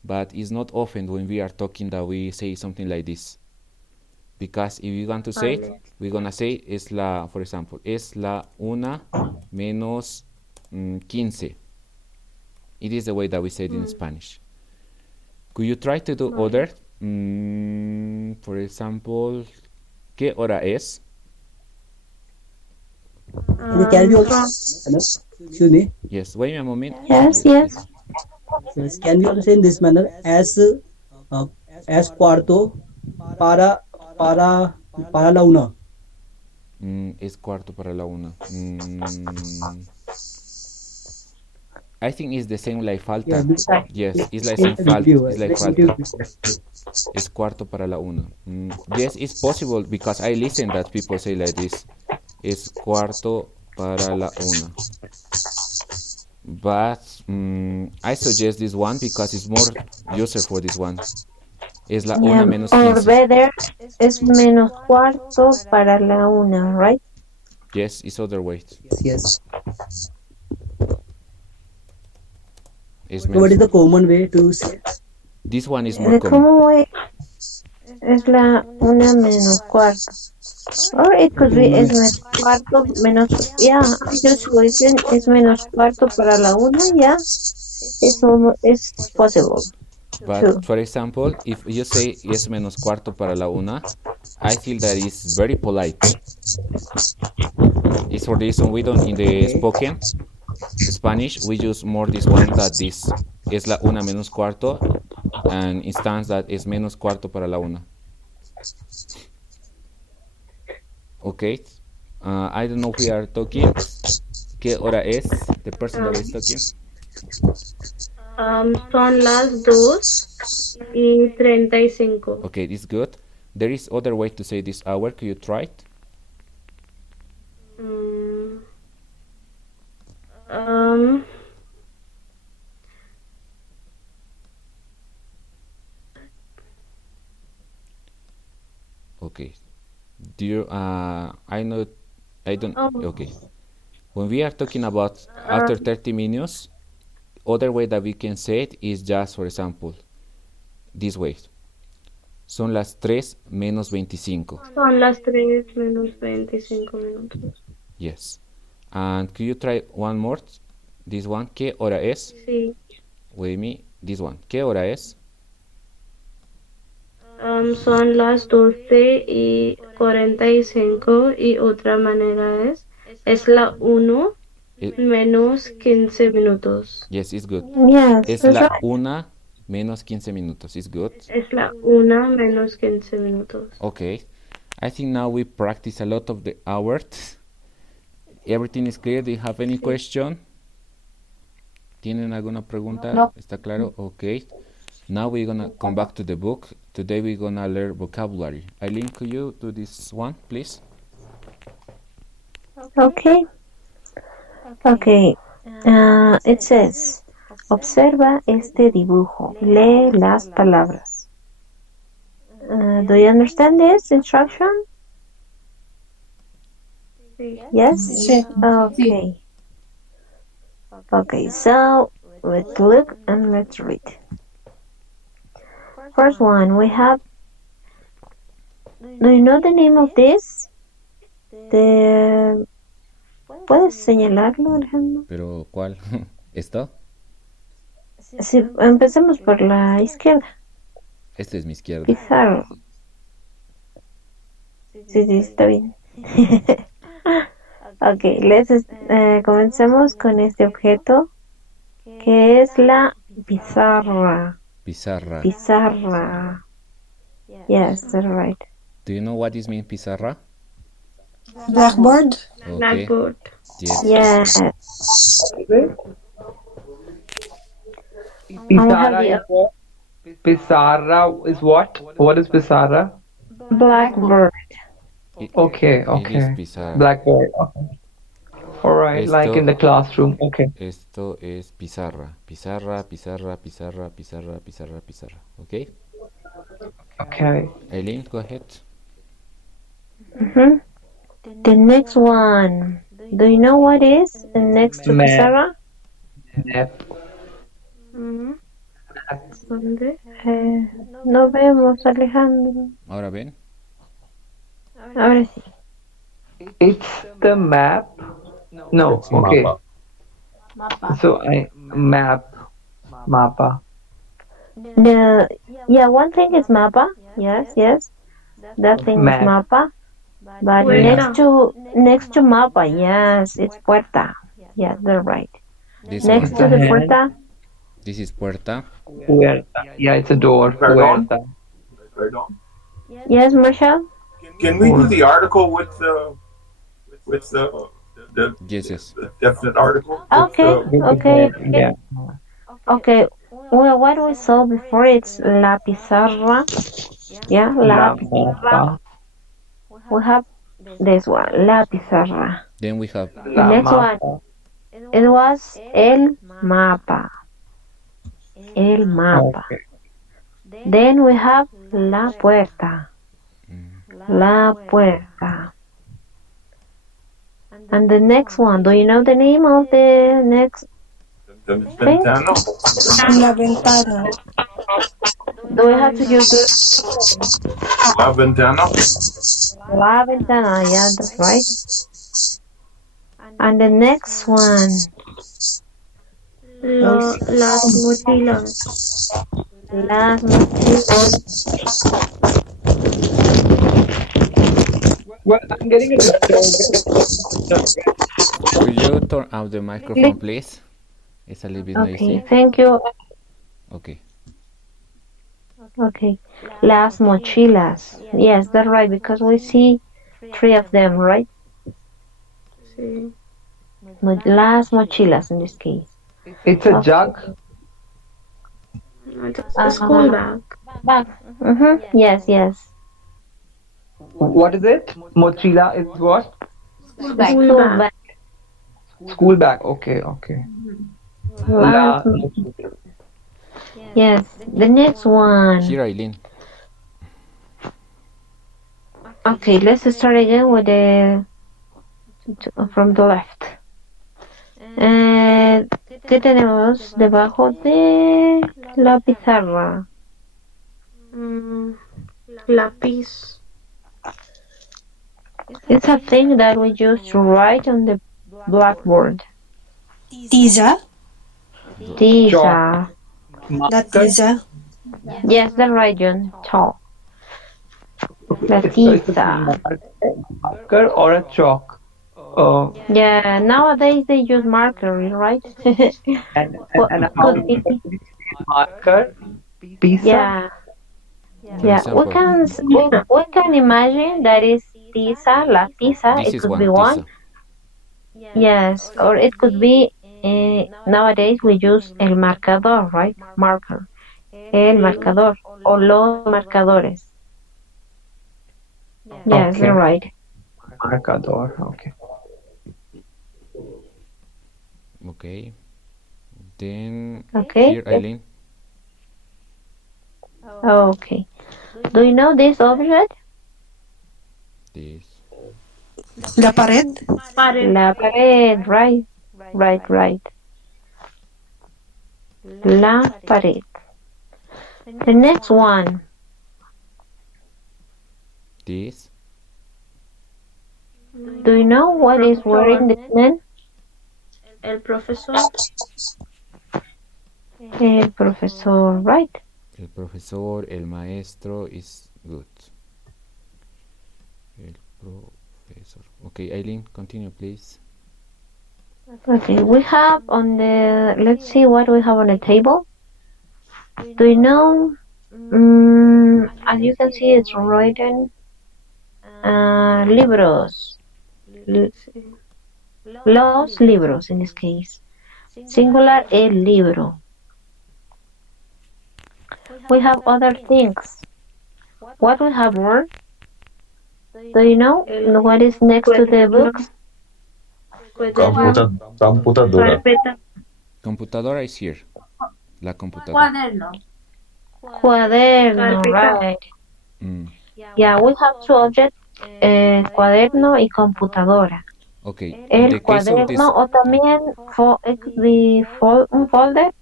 but it's not often when we are talking that we say something like this. Because if you want to say it, we're going to say es la, for example, es la una menos 15. It is the way that we say it in Spanish. Could you try to do other? For example, ¿qué hora es? Can we also, excuse me. Yes, wait a moment. Yes. Yes, can we also say in this manner as cuarto para la una? Es cuarto para la una. I think it's the same like falta. Yes, it's like same falta. It's like falta. Es cuarto para la una. Yes, it's possible because I listen that people say like this. Es cuarto para la una. But I suggest this one because it's more user for this one. Es la una menos Or 15. better, es menos cuarto para la una, right? Yes, it's other way. Yes. It's What is the common way to say? This one is more The common. common way es la una menos cuarto. Or it could be es menos cuarto menos, yeah, I just listen, es menos cuarto para la una, yeah. Eso es possible. But too. for example, if you say es menos cuarto para la una, I feel that is very polite. It's for this reason we don't, in the spoken Spanish, we use more this one that this es la una menos cuarto, and instance that es menos cuarto para la una. Okay, I don't know if we are talking. ¿Qué hora es? The person that is talking. Son las 2:35. Okay, this is good. There is other way to say this hour. Could you try it? Okay. Do you, I know, I don't, okay. When we are talking about after 30 minutes, other way that we can say it is just, for example, this way. Son las 3 menos 25. Son las 3 menos 25 minutos. Yes. And could you try one more? This one. ¿Qué hora es? Sí. Wait me. This one. ¿Qué hora es? Son las 12:45 y otra manera es la 1 menos 15 minutos. Yes, it's good. Yes, Es that's la right. una menos 15 minutos. It's good. Es la 1 menos 15 minutos. Okay. I think now we practice a lot of the hours. Everything is clear. Do you have any question? ¿Tienen alguna pregunta? No. ¿Está claro? Okay. Now we're gonna come back to the book. Today we're gonna learn vocabulary. Eileen, could you do this one, please? Okay. Okay. It says, observa este dibujo. Lee las palabras. Do you understand this instruction? Yes? Sí. Okay. Okay, so let's look and let's read. First one, we have, do you know the name of this? ¿Puedes señalarlo, Alejandro? ¿Pero cuál? ¿Esto? Sí, empecemos por la izquierda. Esta es mi izquierda. Pizarro. Sí, está bien. Ok, comencemos con este objeto que es la pizarra. Pizarra. Pizarra. Yes, that's right. Do you know what this means, pizarra? Blackboard. Okay. Blackboard. Yes. Yes. Pizarra is what? Pizarra is what? What is pizarra? Blackboard. Okay. It is pizarra. Blackboard. Okay. All right, like in the classroom. Okay. Esto es pizarra. Pizarra, pizarra, pizarra, pizarra, pizarra, pizarra. Okay? Okay. Eileen, go ahead. The next one. Do you know what is next to Map. pizarra? Map. ¿Dónde? No vemos, Alejandro. ¿Ahora ven? Ahora sí. It's the map. No. Okay. So mapa. Yeah, one thing is mapa. Yes. That thing is mapa. But Puerta. next to mapa, yes, it's puerta. Yeah, they're right. This Next one. to the puerta. This is puerta. Puerta. Yeah, it's a door. Puerta. Yes, Marshall? Can we do the article with the Yes. the definite article? Okay. Yeah. Okay. Well, what we saw before, it's la pizarra. Yeah, la pizarra. We have this one, la pizarra. Then we have The next one, it was el mapa. El mapa. Okay. Then we have la puerta. La puerta. And the next one, do you know the name of the next thing? La ventana. Do we have to use La ventana. la ventana? Yeah, that's right. And the next one, Las mochilas. las mochilas. Well, I'm getting a disturbance. Could you turn off the microphone, please? It's a little bit noisy. Okay, thank you. Okay. Okay, las mochilas. Yes, that's right, because we see 3 of them, right? Sí. Las mochilas in this case. It's a jug. A school bag. Bag. Yes. What is it? Mochila is what? School bag. School bag. Okay. Las Yes, the next one. Here, Eileen. Okay, let's start again with from the left. ¿Qué tenemos debajo de la pizarra? Lápiz. It's a thing that we use to write on the blackboard. Tiza. Tiza. La tiza. Yes, that's right, John. Chalk. La It's tiza. marker or a chalk. Yeah, nowadays they use marker, right? And how Could be. marker? Pizza? Yeah. For Yeah, example, we can imagine that is tiza, la tiza. this It is could be one one. tiza. Yes, or it could be nowadays we use el marcador, right? Marker. El marcador o los marcadores. Yes, Okay. you're right. Marcador. Okay. Okay. Then Okay. here, Eileen. Okay. Do you know this object? This. La pared. Pared. La pared, right? Right, right. La pared. The next one. This. Do you know what is wearing Profesor. this man? El profesor. El professor, right? El profesor, el maestro is good. El profesor. Okay, Eileen, continue, please. Okay, we have on the, let's see what we have on the table. Do you know, as you can see, it's written libros. Los libros in this case. Singular, el libro. We have other things. What we have more? Do you know El what is next to the cuaderno. books? Cuaderno. Computadora. Carpeta. Computadora is here. La computadora. Cuaderno. Cuaderno, Carpeta. right. Mm. Yeah, we have two objects, cuaderno y computadora. Okay, in El the case of this, cuaderno o también it could be un folder,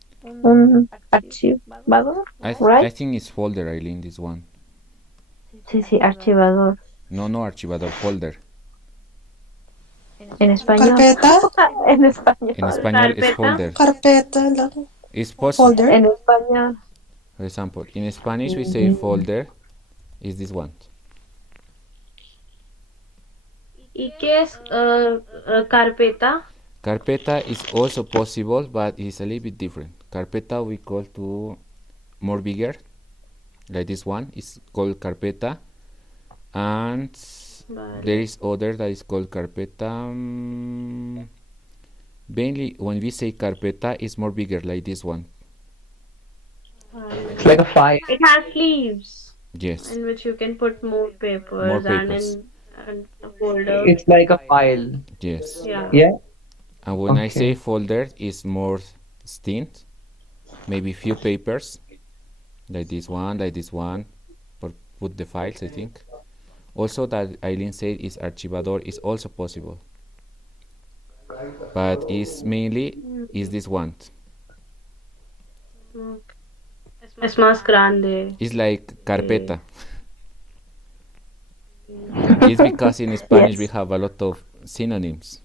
un archivador, I right? think it's folder, Eileen, this one. Sí, sí, archivador. No, archivador, folder. En español. Carpeta. En español. En español es Carpeta. folder. Carpeta. It's possible. Folder. En español. For example, in Spanish we say folder is this one. ¿Y qué es carpeta? Carpeta is also possible, but it's a little bit different. Carpeta we call to more bigger, like this one is called carpeta, and there is other that is called carpeta. Mainly when we say carpeta, it's more bigger, like this one. It's like a file. It has sleeves. Yes. In which you can put more papers, More papers. and a folder. It's like a file. Yes. Yeah. Yeah. And when I Okay. say folder, it's more stint, maybe few papers, like this one, or put the files, I think. Also, that Eileen said is archivador is also possible, but is mainly is this one. Es más grande. It's like carpeta. It's because in Spanish we have a lot of synonyms.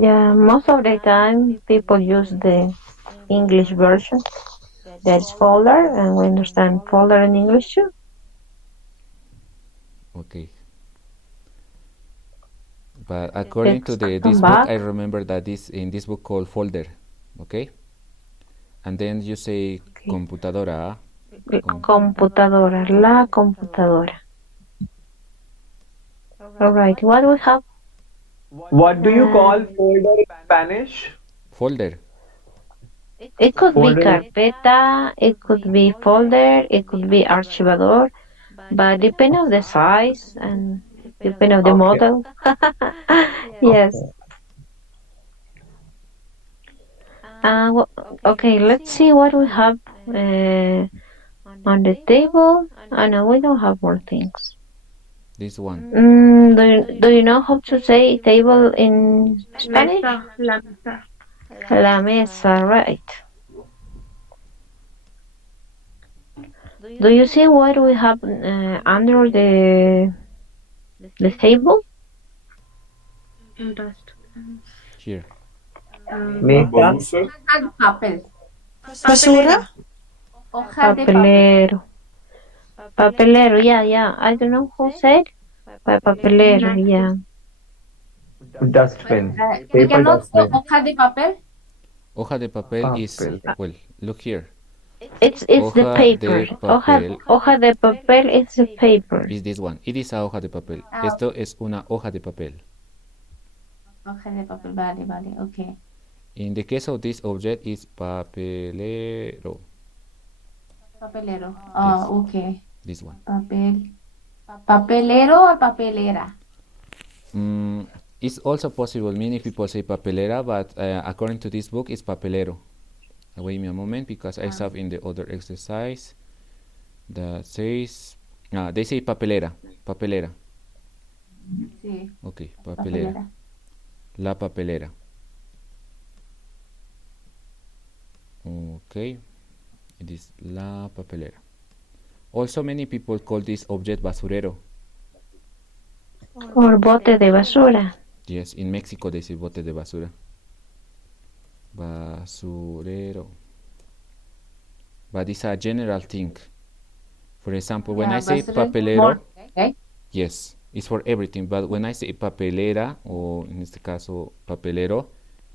Yeah, most of the time people use the English version. That's folder, and we understand folder in English too. Okay. But according to Let's this come book, back. I remember that in this book called folder, okay? And then you say computadora. Computadora, la computadora. All right, what we have? What do you call folder in Spanish? Folder. It could be Folder. carpeta, it could be folder, it could be archivador, but depend on the size and depend on the Okay. model. Yes. Okay, let's see what we have on the table. No, we don't have more things. This one. Do you know how to say table in Spanish? Mesa. La mesa. La mesa, right. Do you see what we have under the table? Dust. Here. Mesa. Hoja de papel. Basura. Hoja de papel. Papelero. Papelero, yeah. I don't know who said. Papelero, yeah. Dustbin. We Paper cannot say dustbin. hoja de papel. Hoja de papel is, Papel. well, look here. It's the Hoja paper. de papel Hoja de papel is the paper. is this one. It is a hoja de papel. Ah, Esto es una hoja de papel. hoja de papel. Vale, vale, okay. In the case of this object is papelero. Papelero. Yes, Okay. this one. Papelero o papelera. It's also possible. Many people say papelera, but according to this book, it's papelero. Wait me a moment because I have in the other exercise that says they say papelera. Papelera. Sí. Okay, papelera. La papelera. Okay, it is la papelera. Also, many people call this object basurero. Or bote de basura. Yes, in Mexico they say bote de basura. Basurero. But it's a general thing. For example, when I say papelero, yes, it's for everything. But when I say papelera, or in este caso papelero,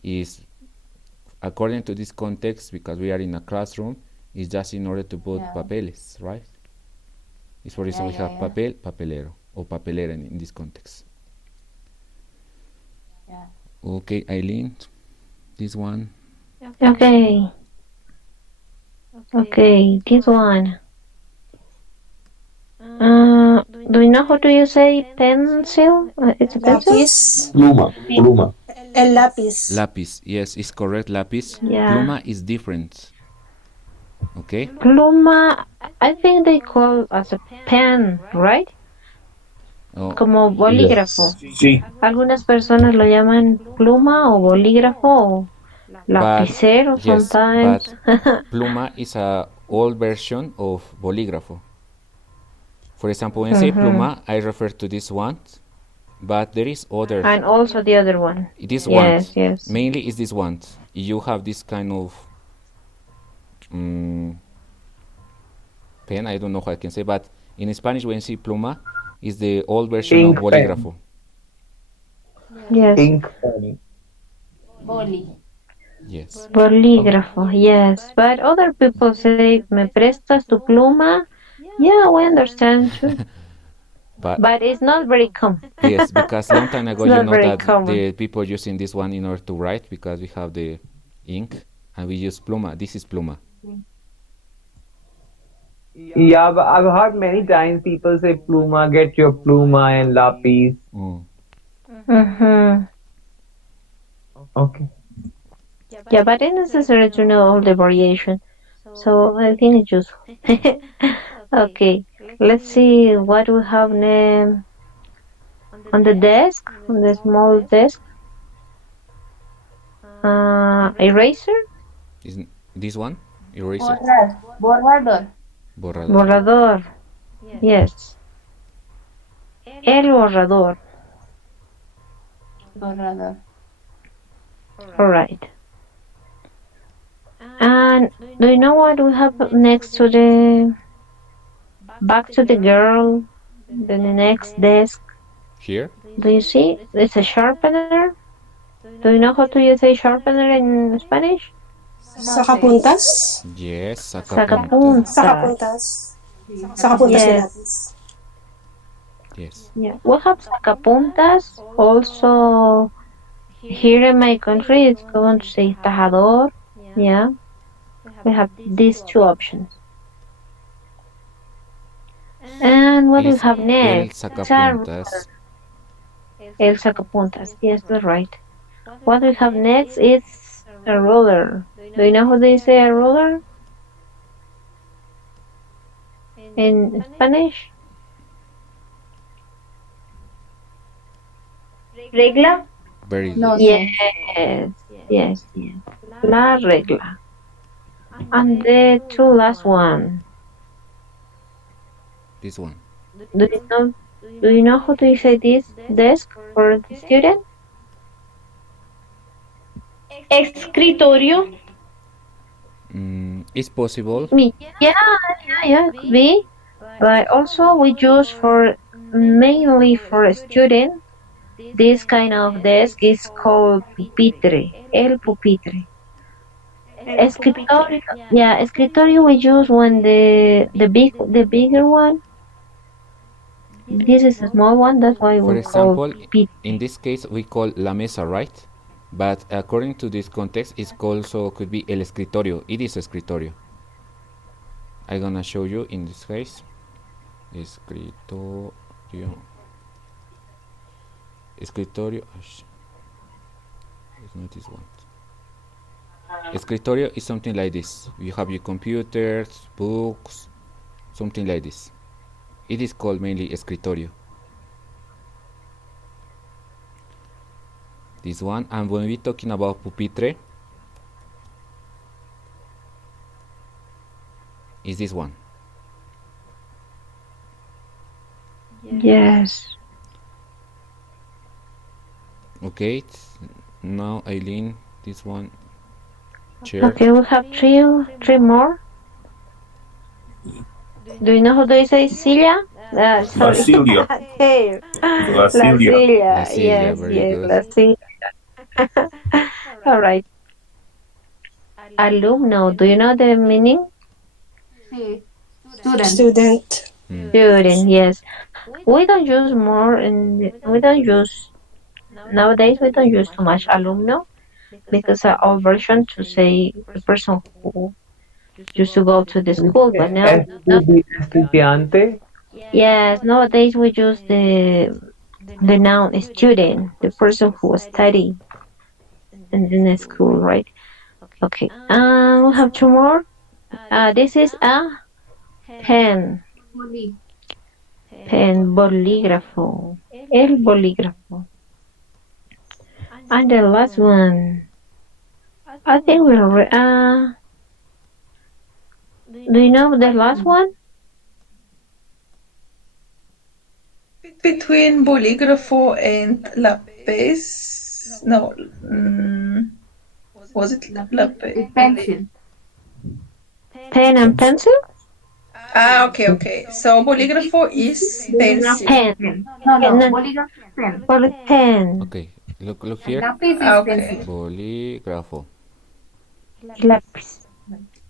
is according to this context, because we are in a classroom, is just in order to put papeles, right? It's for reason we have papel, papelero, or papelera in this context. Yeah. Okay, Eileen, this one. Okay. Okay, this one. Do you know how do you say pencil? It's a pencil? Lápiz. Pluma, pluma. El lápiz. Lápiz, yes, it's correct, lápiz. Yeah. Pluma is different. Okay? Pluma, I think they call as a pen, right? Oh, Como bolígrafo. Sí. Algunas personas lo llaman pluma o bolígrafo o lapicero yes, sometimes. but pluma is a old version of bolígrafo. For example, when I say pluma, I refer to this one, but there is other. And also the other one. This yes, one. Yes. Mainly is this one. You have this kind of pen, I don't know how I can say, but in Spanish when you say pluma, is the old version Ink of bolígrafo. Yes. Ink pen. Boli. Yes. Bolígrafo, yes. But other people say, ¿me prestas tu pluma? Yeah, we understand too. But it's not very common. Yes, because long time ago you know that common. the people using this one in order to write, because we have the ink and we use pluma. This is pluma. Yeah, but I've heard many times people say pluma, get your pluma and lapis. Mm-hmm. Okay. Yeah, but it's necessary to know all the variation. So I think it's useful. Okay, let's see what we have on the desk, on the small desk. Eraser? Is this one? Eraser? Borrador. Borrador. Yes. El borrador. Borrador. All right. And do you know what we have next to the back to the girl, the next desk? Here? Do you see? It's a sharpener. Do you know how to use a sharpener in Spanish? Sacapuntas. Yes, Sacapuntas. Sacapuntas. Sacapuntas de Yes. lápiz. Yes. Yeah, we have sacapuntas. Also, here in my country, it's going to say tajador. Yeah, we have these two options. And what do we have next? El sacapuntas. El sacapuntas. Yes, that's right. What we have next is a ruler. Do you know how they say a ruler in Spanish? Regla. Very good. No. Yes. La regla. And the two last one. This one. Do you know how to say this desk for the student? Escritorio. It's possible. Yeah, could be. But also we use for mainly for a student. This kind of desk is called pupitre. El pupitre. Escritorio. Yeah, escritorio we use when the bigger one. This is a small one. That's why For we call example, pit. in this case we call la mesa, right? But according to this context, it also could be el escritorio. It is escritorio. I'm gonna show you in this case. Escritorio. Escritorio. It's not this one. Escritorio is something like this. You have your computers, books, something like this. It is called mainly escritorio. This one. And when we're talking about pupitre, is this one. Yes. Okay. Now Eileen, this one. Chair. Okay, we have three more. Do you know how do you say silla? Sorry. Basilia. Chair. La Basilia. silla. La silla, Yes, very yes, good. la silla. All right. Alumno. Do you know the meaning? Sí. Student. Student. Student. Yes. We don't use more, and we don't use nowadays. We don't use too much alumno because our old version to say the person who used to go to the school, but now Estudiante. yes, nowadays we use the noun student, the person who study in the school, right? Okay. We have two more. This is a pen. Boli. Pen, bolígrafo. El bolígrafo. And the last one. I think do you know the last one? Between bolígrafo and lápiz. No. Was it lápiz? Pencil. Pen and pencil? Ah, okay. So bolígrafo is pencil. Pen. No. Bolígrafo. Pen. Pen. Okay. Look here. Lápiz is Okay. pencil. Bolígrafo. Lápiz.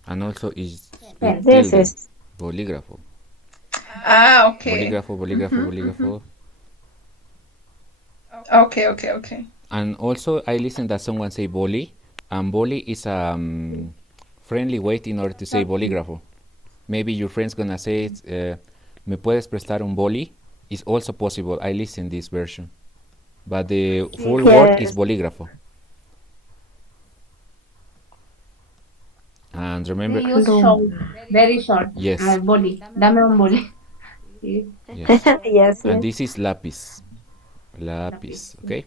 And also is Pen. with This tilde. is Bolígrafo. Ah, okay. Bolígrafo. Okay. And also I listen that someone say boli, and boli is a friendly way in order to say bolígrafo. Maybe your friend's gonna say it, me puedes prestar un boli, is also possible. I listen this version, but the full word is bolígrafo. And remember, They use short, very short. Yes. Boli. Dame un boli. Sí. yes, yes, and yes. this is lápiz. Lápiz, okay.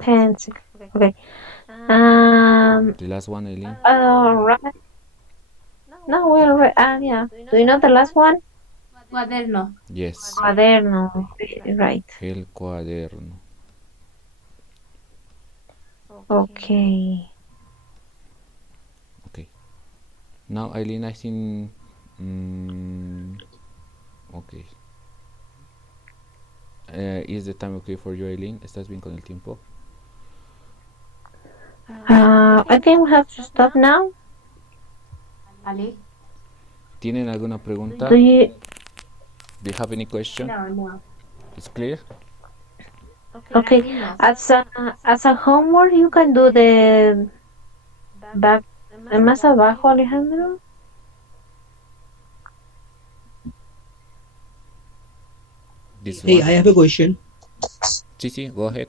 Pencil. Okay. The last one, Eileen. Right. No, we're yeah. Do you know the last one? Cuaderno. Yes, Cuaderno. Right. el cuaderno. Okay. Okay. Now, Eileen, I think. Okay. ¿Es the time okay for you, Eileen? ¿Estás bien con el tiempo? I think we have to stop now. Ali? ¿Tienen alguna pregunta? Do you? Do you have any question? No. It's clear? Okay. As a homework, you can do the back. Más abajo, Alejandro. This Hey, one? I have a question. Sí, go ahead.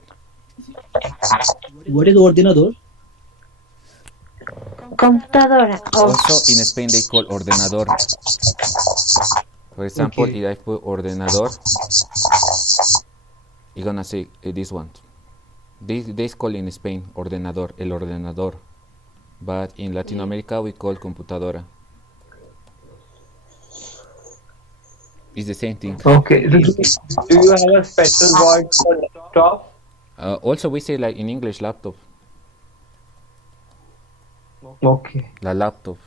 What is ordenador? Computadora. Also, in Spain, they call ordenador. For example, Okay. if I put ordenador, you're gonna say this one. They call in Spain ordenador, el ordenador. But in Latin America, we call computadora. It's the same thing. Okay. Do you have a special word for laptop? Also, we say like in English, laptop. Okay. La laptop.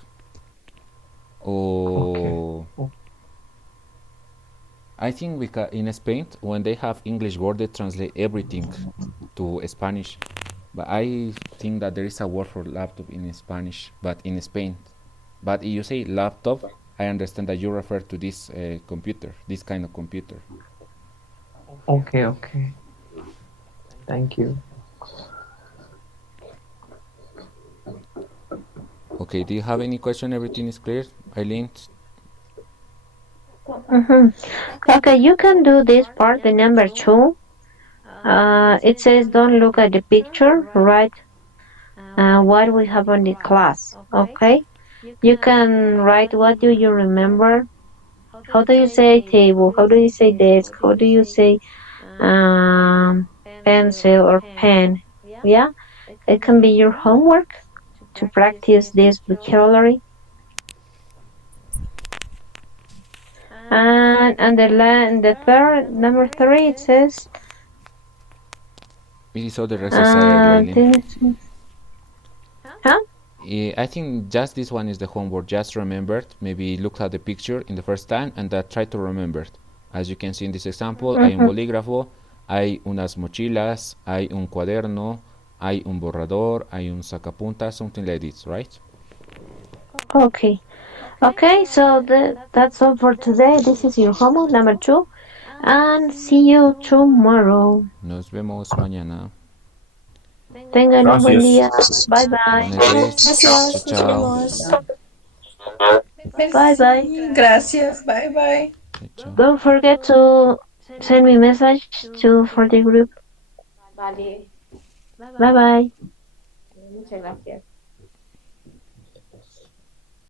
Oh. Okay. I think in Spain, when they have English word, they translate everything to Spanish. But I think that there is a word for laptop in Spanish, but in Spain. But if you say laptop, I understand that you refer to this computer, this kind of computer. Okay, okay. Thank you. Okay, do you have any question? Everything is clear, Eileen? Okay, you can do this part, the number 2. It says don't look at the picture, write what we have on the class. Okay, you can write what do you remember. How do you say table? How do you say desk? How do you say pencil or pen? Yeah, it can be your homework to practice this vocabulary. And the third, number 3, it says It is other exercise, Eileen. Huh? I think just this one is the homework. Just remember it. Maybe look at the picture in the first time and try to remember it. As you can see in this example, hay un bolígrafo, hay unas mochilas, hay un cuaderno, hay un borrador, hay un sacapuntas, something like this, right? Okay. Okay, so that's all for today. This is your homework number 2. And see you tomorrow. Nos vemos mañana. Tengan un buen Gracias. día. Bye bye. Buenas noches. Chao, Gracias, nos chao. vemos. Bye bye. Merci. Gracias. Bye bye. Chao. Don't forget to send me a message for the group. Vale, Bye bye. muchas gracias.